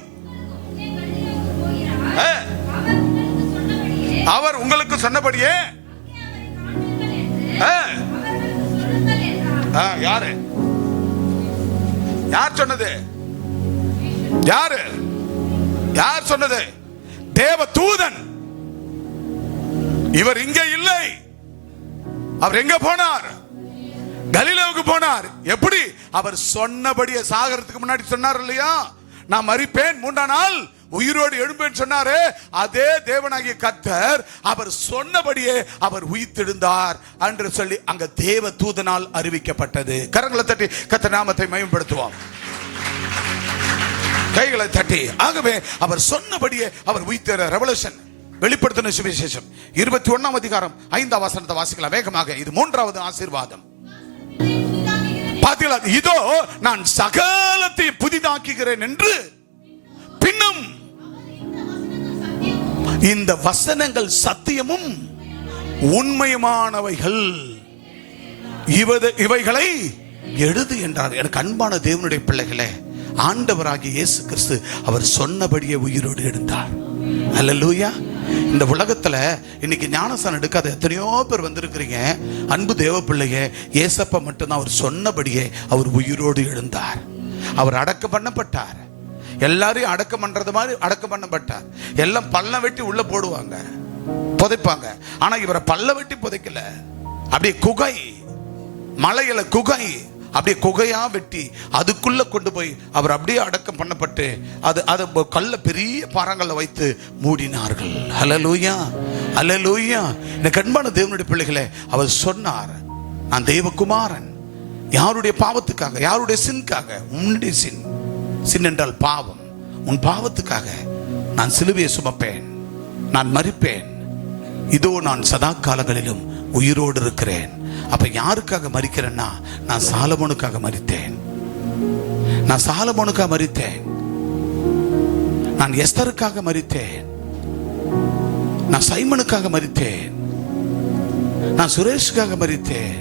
அவர் உங்களுக்கு சொன்னபடியே. யாரு யார் சொன்னது? யார் சொன்னது? தேவ தூதன். இவர் இங்கே இல்லை. அவர் எங்க போனார்? கலிலேவுக்கு போனார். எப்படி? அவர் சொன்னபடியே சாகறதுக்கு முன்னாடி சொன்னார் இல்லையா, நான் மரிப்பேன் 3ஆம் நாள் உயிரோடு எழும்பேன் சொன்னாரு. அதே தேவனாகிய கர்த்தர் அவர் சொன்னபடியே அவர் உயிர்த்தெழுந்தார் என்று சொல்லி அங்க தேவ தூதனால் அறிவிக்கப்பட்டது. கரங்களை தட்டி கர்த்தர் நாமத்தை மகிமைப்படுத்துவோம். கைகளை தட்டி. ஆகவே அவர் சொன்னபடியே அவர் உயிர்த்தெழ. ரெவல்யூஷன் வெளிப்படுத்தின சுவிசேஷம் 21ஆம் அதிகாரம் 5ஆம் வசனத்தை வாசிக்கலாம் வேகமாக. இது 3வது ஆசீர்வாதம். பார்த்தீங்களா? இதோ நான் சகலத்தை புதிதாக்குகிறேன் என்று பின்னும் இந்த வசனங்கள் சத்தியமும் உண்மையுமானவைகள், இவைகளை எழுது என்றார். எனக்கு அன்பான தேவனுடைய பிள்ளைகளே, ஆண்டவராகிய இயேசு கிறிஸ்து அவர் சொன்னபடியே உயிரோடு எழுந்தார். அல்லேலூயா. இந்த உலகத்துல இன்னைக்கு ஞானஸ்நானம் எடுக்காத எத்தனையோ பேர் வந்திருக்கிறீங்க. அன்பு தேவ பிள்ளைங்க, ஏசப்பா மட்டும்தான் அவர் சொன்னபடியே அவர் உயிரோடு எழுந்தார். அவர் அடக்கம் பண்ணப்பட்டார். எல்லாரையும் அடக்கம் பண்றது மாதிரி அடக்கம் பண்ணப்பட்டார். எல்லாம் பள்ளம் வெட்டி உள்ள போடுவாங்க, புதைப்பாங்க. ஆனா இவரை பள்ள வெட்டி புதைக்கல. அப்படியே குகை, மலையில குகை, அப்படியே குகையா வெட்டி அதுக்குள்ள கொண்டு போய் அவர் அப்படியே அடக்கம் பண்ணப்பட்டு அது கல்ல பெரிய பாறாங்கல்ல வைத்து மூடினார்கள். அல்லேலூயா, அல்லேலூயா. எனக்கு அன்பான தேவனுடைய பிள்ளைகளே, அவர் சொன்னார், நான் தேவகுமாரன். யாருடைய பாவத்துக்காக? யாருடைய சின்காக? உன்னுடைய சின் என்றால் பாவம். உன் பாவத்துக்காக நான் சிலுவையை சுமப்பேன், நான் மரிப்பேன். இதோ நான் சதா காலங்களிலும் உயிரோடு இருக்கிறேன். அப்ப யாருக்காக மரிக்கிறேன்னா, நான் சாலமோனுக்காக மரித்தேன். நான் சாலமோனுக்காக மரித்தேன். நான் எஸ்தருக்காக மரித்தேன். நான் சைமனுக்காக மரித்தேன். நான் சுரேஷுக்காக மரித்தேன்.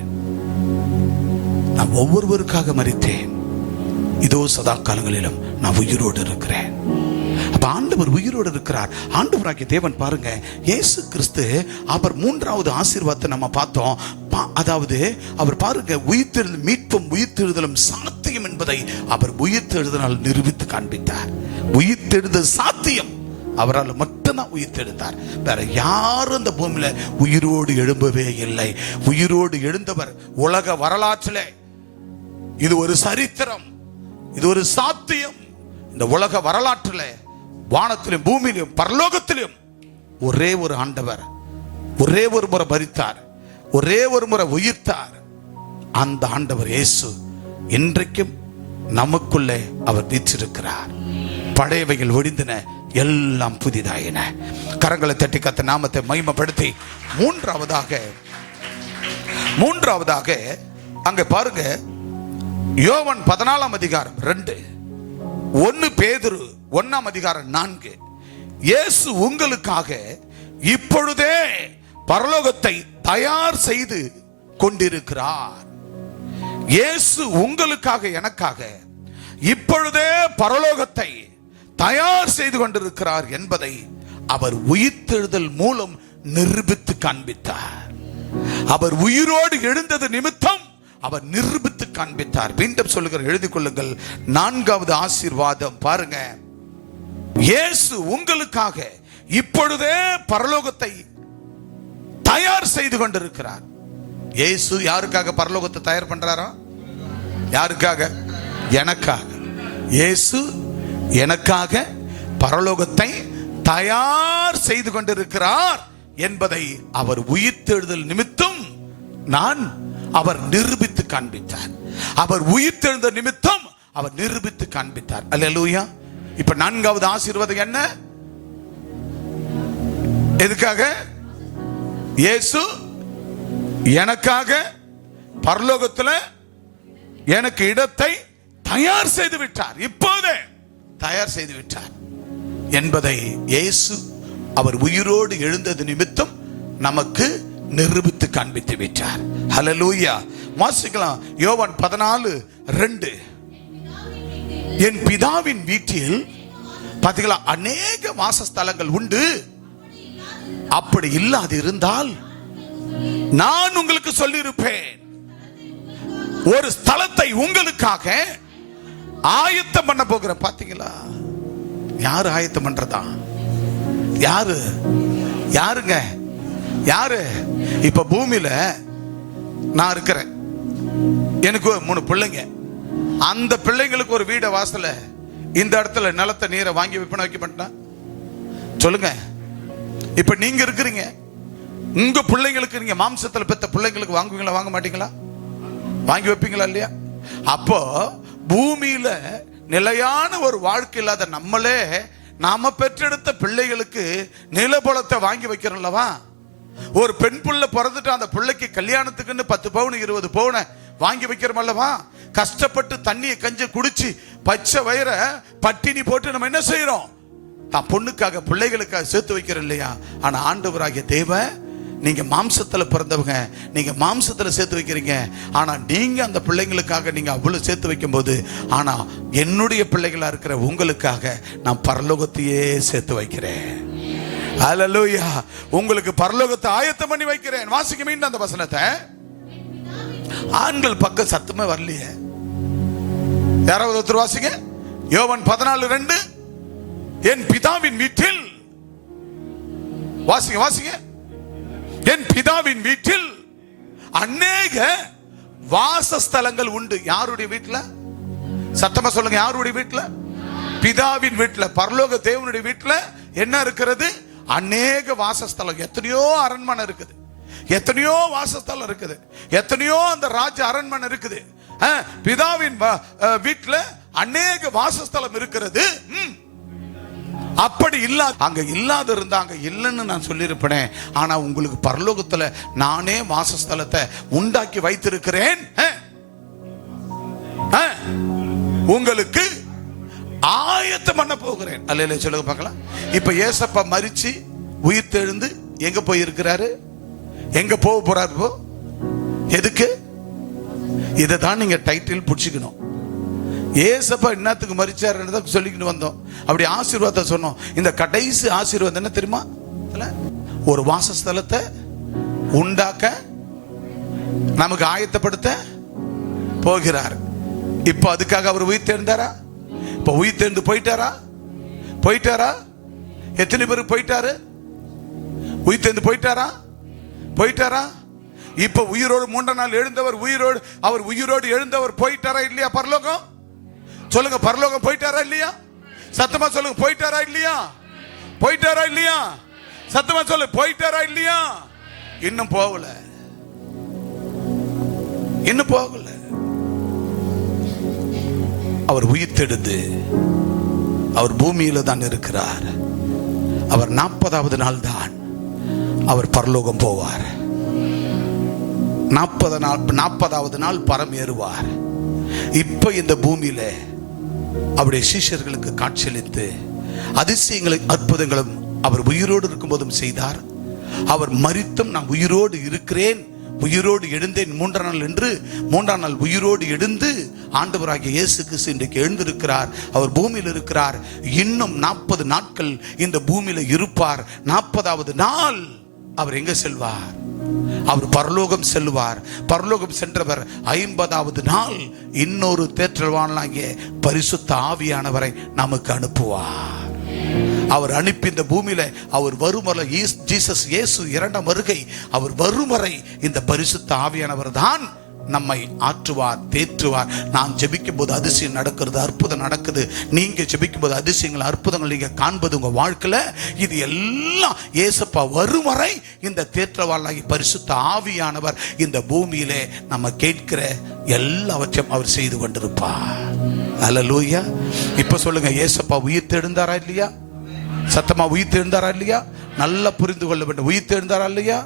நான் ஒவ்வொருவருக்காக மரித்தேன். இதோ சதா காலங்களிலும் நான் உயிரோடு இருக்கிறேன். அப்ப ஆண்டவர் உயிரோடு இருக்கிறார். ஆண்டவராகிய தேவன் பாருங்க, இயேசு கிறிஸ்து அவர் 3வது ஆசீர்வாதத்தை நம்ம பார்த்தோம். அதாவது அவர் பாருங்க, உயிர்த்தெழுதல் மீட்பும் உயிர்த்தெழுதலும் சாத்தியம் என்பதை அவர் உயிர்த்தெழுதலால் நிரூபித்து காண்பித்தார். உயிர்த்தெழுதல் சாத்தியம், அவரால் மட்டும்தான் உயிர்த்தெழுந்தார். வேற யாரும் இந்த பூமியில உயிரோடு எழும்பவே இல்லை. உயிரோடு எழுந்தவர் உலக வரலாற்றிலே இது ஒரு சரித்திரம், இது ஒரு சாத்தியம். இந்த உலக வரலாற்றிலே வானத்திலும் பூமியிலும் பரலோகத்திலும் ஒரே ஒரு ஆண்டவர் ஒரே ஒரு முறை மரித்தார், ஒரே ஒரு முறை உயிர்த்தார். அந்த ஆண்டவர் இயேசு இன்றைக்கும் நமக்குள்ளே அவர் வீற்றிருக்கிறார். பழையவைகள் ஒழிந்தன, எல்லாம் புதிதாயின. கரங்களை தட்டி கத்த நாமத்தை மகிமைப்படுத்தி மூன்றாவதாக அங்க பாருங்க, யோவான் 14:2, 1 பேதுரு 1:4, இயேசு உங்களுக்காக இப்பொழுதே பரலோகத்தை தயார் செய்து கொண்டிருக்கிறார். இயேசு உங்களுக்காக எனக்காக இப்பொழுதே பரலோகத்தை தயார் செய்து கொண்டிருக்கிறார் என்பதை அவர் உயிர்த்தெழுதல் மூலம் நிரூபித்து காண்பித்தார். அவர் உயிரோடு எழுந்தது நிமித்தம் அவர் நிரூபித்து காண்பித்தார். மீண்டும் சொல்லுகிற, எழுதிக் கொள்ளுங்கள். 4வது ஆசீர்வாதம் பாருங்க, இயேசு உங்களுக்காக இப்பொழுதே பரலோகத்தை தயார் செய்து கொண்டிருக்கிறார். இயேசு யாருக்காக பரலோகத்தை தயார் பண்றாரா? யாருக்காக? எனக்காக. இயேசு எனக்காக பரலோகத்தை தயார் செய்து கொண்டிருக்கிறார் என்பதை அவர் உயிர்த்தெழுதல் நிமித்தம் அவர் நிரூபித்து காண்பித்தார். அவர் உயிர்த்தெழுந்த நிமித்தம் அவர் நிரூபித்து காண்பித்தார். அல்லேலூயா. இப்ப 4வது ஆசீர்வாதம் என்ன? எதுக்காக? இயேசு எனக்காக பரலோகத்தில் எனக்கு இடத்தை தயார் செய்து விட்டார். இப்போதே தயார் செய்து விட்டார் என்பதை இயேசு அவர் உயிரோடு எழுந்தது நிமித்தம் நமக்கு நிரூபித்து காண்பித்து விட்டார். ஹல்லேலூயா. வாசிக்கலாம். யோவான் 14:2, என் பிதாவின் வீட்டில் பாத்தீங்களா அநேக வாசஸ்தலங்கள் உண்டு, அப்படி இல்லாது இருந்தால் நான் உங்களுக்கு சொல்லியிருப்பேன். ஒரு ஸ்தலத்தை உங்களுக்காக ஆயத்தம் பண்ண போகிற. பாத்தீங்களா? யாரு ஆயத்தம் பண்றதா? யாருங்க? யாரு? இப்ப பூமியில நான் இருக்கிறேன், எனக்கு 3 பிள்ளைங்க. அந்த பிள்ளைங்களுக்கு ஒரு வீட வாசல இந்த இடத்துல நிலத்தை நீரை வாங்கி விற்பனை வைக்க மாட்டேன்? சொல்லுங்க. இப்ப நீங்க இருக்கிறீங்க, உங்க பிள்ளைங்களுக்கு, நீங்க மாம்சத்துல பெத்த பிள்ளைங்களுக்கு வாங்குவீங்களா? வாங்க மாட்டீங்களா? வாங்கி வைப்பீங்களா? இல்லையா? அப்போ பூமியில நிலையான ஒரு வாழ்க்கை இல்லாத நம்மளே நாம பெற்றெடுத்த பிள்ளைகளுக்கு நிலபலத்தை வாங்கி வைக்கிறோம்லவா? ஒரு பெண் பிள்ளை பிறந்துட்டு அந்த பிள்ளைக்கு கல்யாணத்துக்குன்னு 10 பவுன் 20 பவுனை வாங்கி வைக்கிறோம் அல்லவா? கஷ்டப்பட்டு தண்ணியை கஞ்சி குடிச்சு பச்சை வயிற பட்டினி போட்டு நம்ம என்ன செய்யறோம்? தான் பொண்ணுக்காக பிள்ளைகளுக்காக சேர்த்து வைக்கிறோம் இல்லையா? ஆனா ஆண்டவராகிய தேவன், நீங்க மாம்சத்துல பிறந்தவங்க, நீங்க மாம்சத்துல சேர்த்து வைக்கிறீங்க. ஆனா நீங்க அந்த பிள்ளைங்களுக்காக நீங்க அவ்வளவு சேர்த்து வைக்கும் போது, ஆனா என்னுடைய பிள்ளைகளா இருக்கிற உங்களுக்காக நான் பரலோகத்தையே சேர்த்து வைக்கிறேன். ஹல்லேலூயா. உங்களுக்கு பரலோகத்தை ஆயத்தம் பண்ணி வைக்கிறேன். வாசிக்க மீண்டும் அந்த வசனத்தை. ஆண்கள் பக்கம் சத்தமே வரலையே. யாராவது ஒருத்தர் வாசிங்க. யோவான் 14:2, என் பிதாவின் வீட்டில், வாசிங்க. என் பிதாவின் வீட்டில் அநேக வாசஸ்தலங்கள் உண்டு. யாருடைய வீட்டுல? சத்தமா சொல்லுங்க. யாருடைய வீட்டுல? பிதாவின் வீட்டுல, பரலோக தேவனுடைய வீட்டுல என்ன இருக்கிறது? அநேக வாசஸ்தலம். எத்தனையோ அரண்மனை இருக்குது, எத்தனையோ வாசஸ்தலம் இருக்குது, எத்தனையோ அந்த ராஜ அரண்மனை இருக்குது. பிதாவின் வீட்டுல அநேக வாசஸ்தலம் இருக்கிறது. அப்படி இல்லாத, அங்க இல்லாத இருந்தாங்க இல்லைன்னு நான் சொல்லியிருப்பேன். ஆனா உங்களுக்கு பரலோகத்துல நானே வாசஸ்தலத்தை உண்டாக்கி வைத்திருக்கிறேன். உங்களுக்கு ஆயத்தம் பண்ண போகிறேன். அல்லேலூயா சொல்லுங்க பார்க்கலாம். இப்ப ஏசப்பா மரிச்சு உயிர் தெழுந்து எங்க போய் இருக்கிறாரு? எங்க போக போறாரு? எதுக்கு? இதை தான் நீங்க டைட்டில் புடிச்சுக்கணும். ஏசப்பா என்னத்துக்கு மரிச்சாருன்னு சொல்லிக்கிட்டு வந்தோம். அப்படி ஆசீர்வாதத்தை சொன்னோம். இந்த கடைசி ஆசீர்வாதம் என்ன தெரியுமா? ஒரு வாசஸ்தலத்தை உண்டாக்க நமக்கு ஆயத்தப்படுத்த போகிறார். இப்ப அதுக்காக அவர் உயிர் தேர்ந்தாரா? இப்ப உயிர் தேர்ந்து போயிட்டாரா? எத்தனை பேர் போயிட்டாரு? உயிர் தேர்ந்து போயிட்டாரா? இப்ப உயிரோடு 3 நாள் எழுந்தவர், அவர் உயிரோடு எழுந்தவர் போயிட்டாரா இல்லையா? பரலோகம் சொல்லுங்க. பரலோகம் போயிட்டாரா இல்லையா? சத்தமா சொல்லுங்க. போயிட்டாரா இல்லையா? சத்தமா சொல்லு. போயிட்டாரா இல்லையா? இன்னும் போகல. அவர் உயிர்த்தெழுந்து அவர் பூமியில தான் இருக்கிறார். அவர் 40வது நாள் தான் அவர் பரலோகம் போவார். 40வது நாள் பரம் ஏறுவார். இப்ப இந்த பூமியில அவருடைய சீஷர்களுக்கு காட்சியளித்து அதிசயங்களும் அற்புதங்களும் அவர் உயிரோடு இருக்கும்போதும் செய்தார். அவர் மரித்தும் நான் உயிரோடு இருக்கிறேன், உயிரோடு எழுந்தேன் 3ஆம் நாள் என்று 3ஆம் நாள் உயிரோடு எழுந்து ஆண்டவராகிய இயேசு கிறிஸ்து இன்றைக்கு எழுந்திருக்கிறார். அவர் பூமியில் இருக்கிறார். இன்னும் 40 நாட்கள் இந்த பூமியில இருப்பார். 40வது நாள் அவர் எங்க செல்வார்? அவர் பரலோகம் செல்வார். பரலோகம் சென்றவர் 50வது நாள் இன்னொரு தேற்றவானாகிய பரிசுத்த ஆவியானவரை நமக்கு அனுப்புவார். அவர் அனுப்பி இந்த பூமியில அவர் வருமலை ஜீசஸ் இயேசு 2ஆம் வருகை அவர் வருமறை இந்த பரிசுத்த ஆவியானவர் தான் நம்மை ஆற்றுவார், தேற்றுவார். நான் ஜெபிக்கும் போது அதிசயம் நடக்கிறது, அற்புதம் நடக்குது. நீங்க ஜெபிக்கும் போது அதிசயங்கள் அற்புதங்கள் நீங்க காண்பது உங்க வாழ்க்கையில. இது எல்லாம் இயேசுப்பா வருமறை இந்த தேற்றவாளாகி பரிசுத்த ஆவியானவர் இந்த பூமியிலே நம்ம கேட்கிற எல்லாவற்றையும் அவர் செய்து கொண்டிருப்பார். அல்லேலூயா. இப்ப சொல்லுங்க, இயேசுப்பா உயிர் தெழுந்தாரா இல்லையா? சத்தமா உயிர் தெழுந்தாரா இல்லையா? நல்லா புரிந்து கொள்ள வேண்டும். உயிர் தெழுந்தாரா இல்லையா?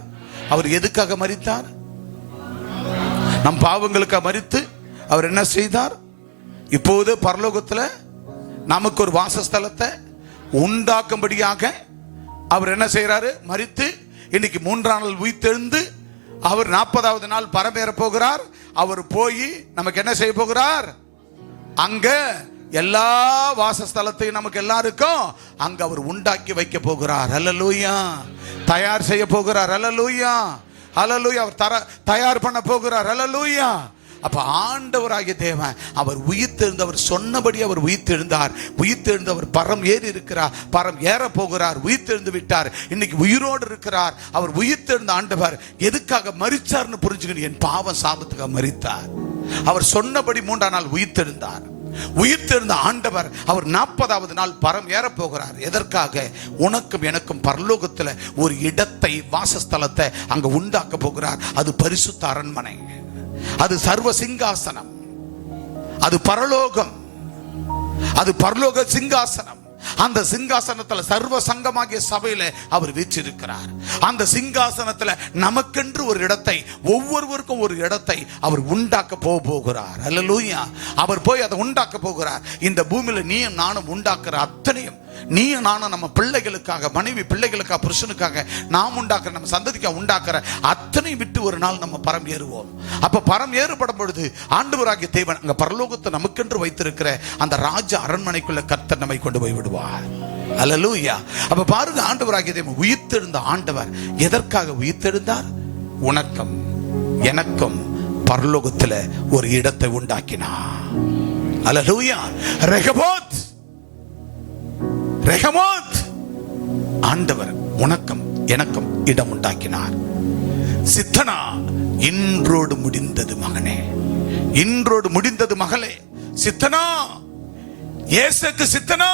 அவர் எதுக்காக மரித்தார்? நம் பாவங்களுக்காக மரித்து அவர் என்ன செய்தார்? இப்போது பரலோகத்தில் நமக்கு ஒரு வாசஸ்தலத்தை உண்டாக்கும்படியாக அவர் என்ன செய்யறாரு? மரித்து இன்னைக்கு 3ஆம் நாள் உயிர்த்தெழுந்து அவர் 40வது நாள் பரமேற போகிறார். அவர் போய் நமக்கு என்ன செய்ய போகிறார்? அங்க எல்லா வாசஸ்தலத்தையும் நமக்கு எல்லாருக்கும் அங்க அவர் உண்டாக்கி வைக்க போகிறார். அல்லேலூயா. தயார் செய்ய போகிறார். அல்லேலூயா. அல்லேலூயா. அவர் தயார் பண்ண போகிறார். அல்லேலூயா. அப்ப ஆண்டவராகிய தேவன் அவர் உயிர்த்தெழுந்து அவர் சொன்னபடி அவர் உயிர்த்தெழுந்தார். உயிர்த்தெழுந்து அவர் பரம் ஏறி இருக்கிறார், பரம் ஏற போகிறார், உயிர்த்தெழுந்து விட்டார். இன்னைக்கு உயிரோடு இருக்கிறார். அவர் உயிர்த்தெழுந்த ஆண்டவர் எதுக்காக மரிச்சார்னு புரிஞ்சுக்கணும். என் பாவம் சாபத்துக்காக மரித்தார். அவர் சொன்னபடி 3ஆம் நாள் உயிர்த்தெழுந்தார். உயிர்த்தெழுந்த ஆண்டவர் அவர் 40வது நாள் பரம் ஏற போகிறார். எதற்காக? உனக்கும் எனக்கும் பரலோகத்தில் ஒரு இடத்தை, வாசஸ்தலத்தை அங்க உண்டாக்க போகிறார். அது பரிசுத்த அரண்மனை, அது சர்வ சிங்காசனம், அது பரலோகம், அது பரலோக சிங்காசனம். அந்த சிங்காசனத்துல சர்வ சங்கமாகிய சபையில அவர் வீற்றிருக்கிறார். அந்த சிங்காசனத்துல நமக்கென்று ஒரு இடத்தை, ஒவ்வொருவருக்கும் ஒரு இடத்தை அவர் உண்டாக்க போகிறார். அல்லேலூயா. அவர் போய் அதை உண்டாக்க போகிறார். இந்த பூமியில நீயும் நானும் உண்டாக்குற அத்தனையும், நீயும் நானும் நம்ம பிள்ளைகளுக்காக, மனைவி பிள்ளைகளுக்காக, புருஷனுக்காக நாம் உண்டாக்குற, நம்ம சந்ததிக்காக உண்டாக்குற அத்தனை விட்டு ஒரு நாள் நம்ம பரம் ஏறுவோம். அப்ப பரம் ஏறுபடும் பொழுது ஆண்டவராகிய தேவன் அங்க பரலோகத்தை நமக்கென்று வைத்திருக்கிற அந்த ராஜ அரண்மனைக்குள்ள கர்த்தர் நம்மை கொண்டு போய் விடுவார். அல்லேலூயா. அப்ப பாருங்க, ஆண்டவராகிய தேவன் உயிர்த்தெழுந்த ஆண்டவர் எதற்காக உயிர்த்தெழுந்தார்? உனக்கும் எனக்கும் பரலோகத்துல ஒரு இடத்தை உண்டாக்கினார். அல்லேலூயா. ரெகபோத், ரெகமோத், ஆண்டவர் உனக்கும் எனக்கும் இடம் உண்டாக்கினார். சித்தனா, இன்றோடு முடிந்தது மகனே, இன்றோடு முடிந்தது மகளே. சித்தனா, இயேசுக்கு சித்தனா,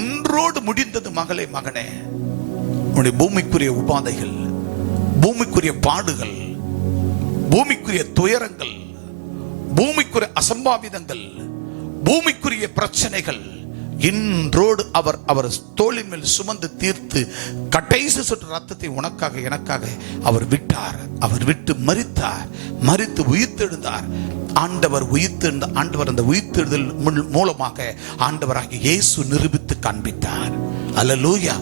இன்றோடு முடிந்தது மகளே, மகனே. உன்னுடைய பூமிக்குரிய உபாதைகள், பூமிக்குரிய பாடுகள், பூமிக்குரிய துயரங்கள், பூமிக்குரிய அசம்பாவிதங்கள், பூமிக்குரிய பிரச்சனைகள் இன்றோடு அவர் தோளின் மேல் சுமந்து தீர்த்து கடைசி சொட்டு ரத்தத்தை உனக்காக எனக்காக அவர் விட்டார். அவர் விட்டு மரித்தார், மரித்து உயிர்த்தெழுந்தார். ஆண்டவர் உயிர்த்தெழுந்த ஆண்டவர் அந்த உயிர்த்தெழுதல் மூலமாக ஆண்டவராகிய இயேசு நிரூபித்து காண்பித்தார். அல்லேலூயா.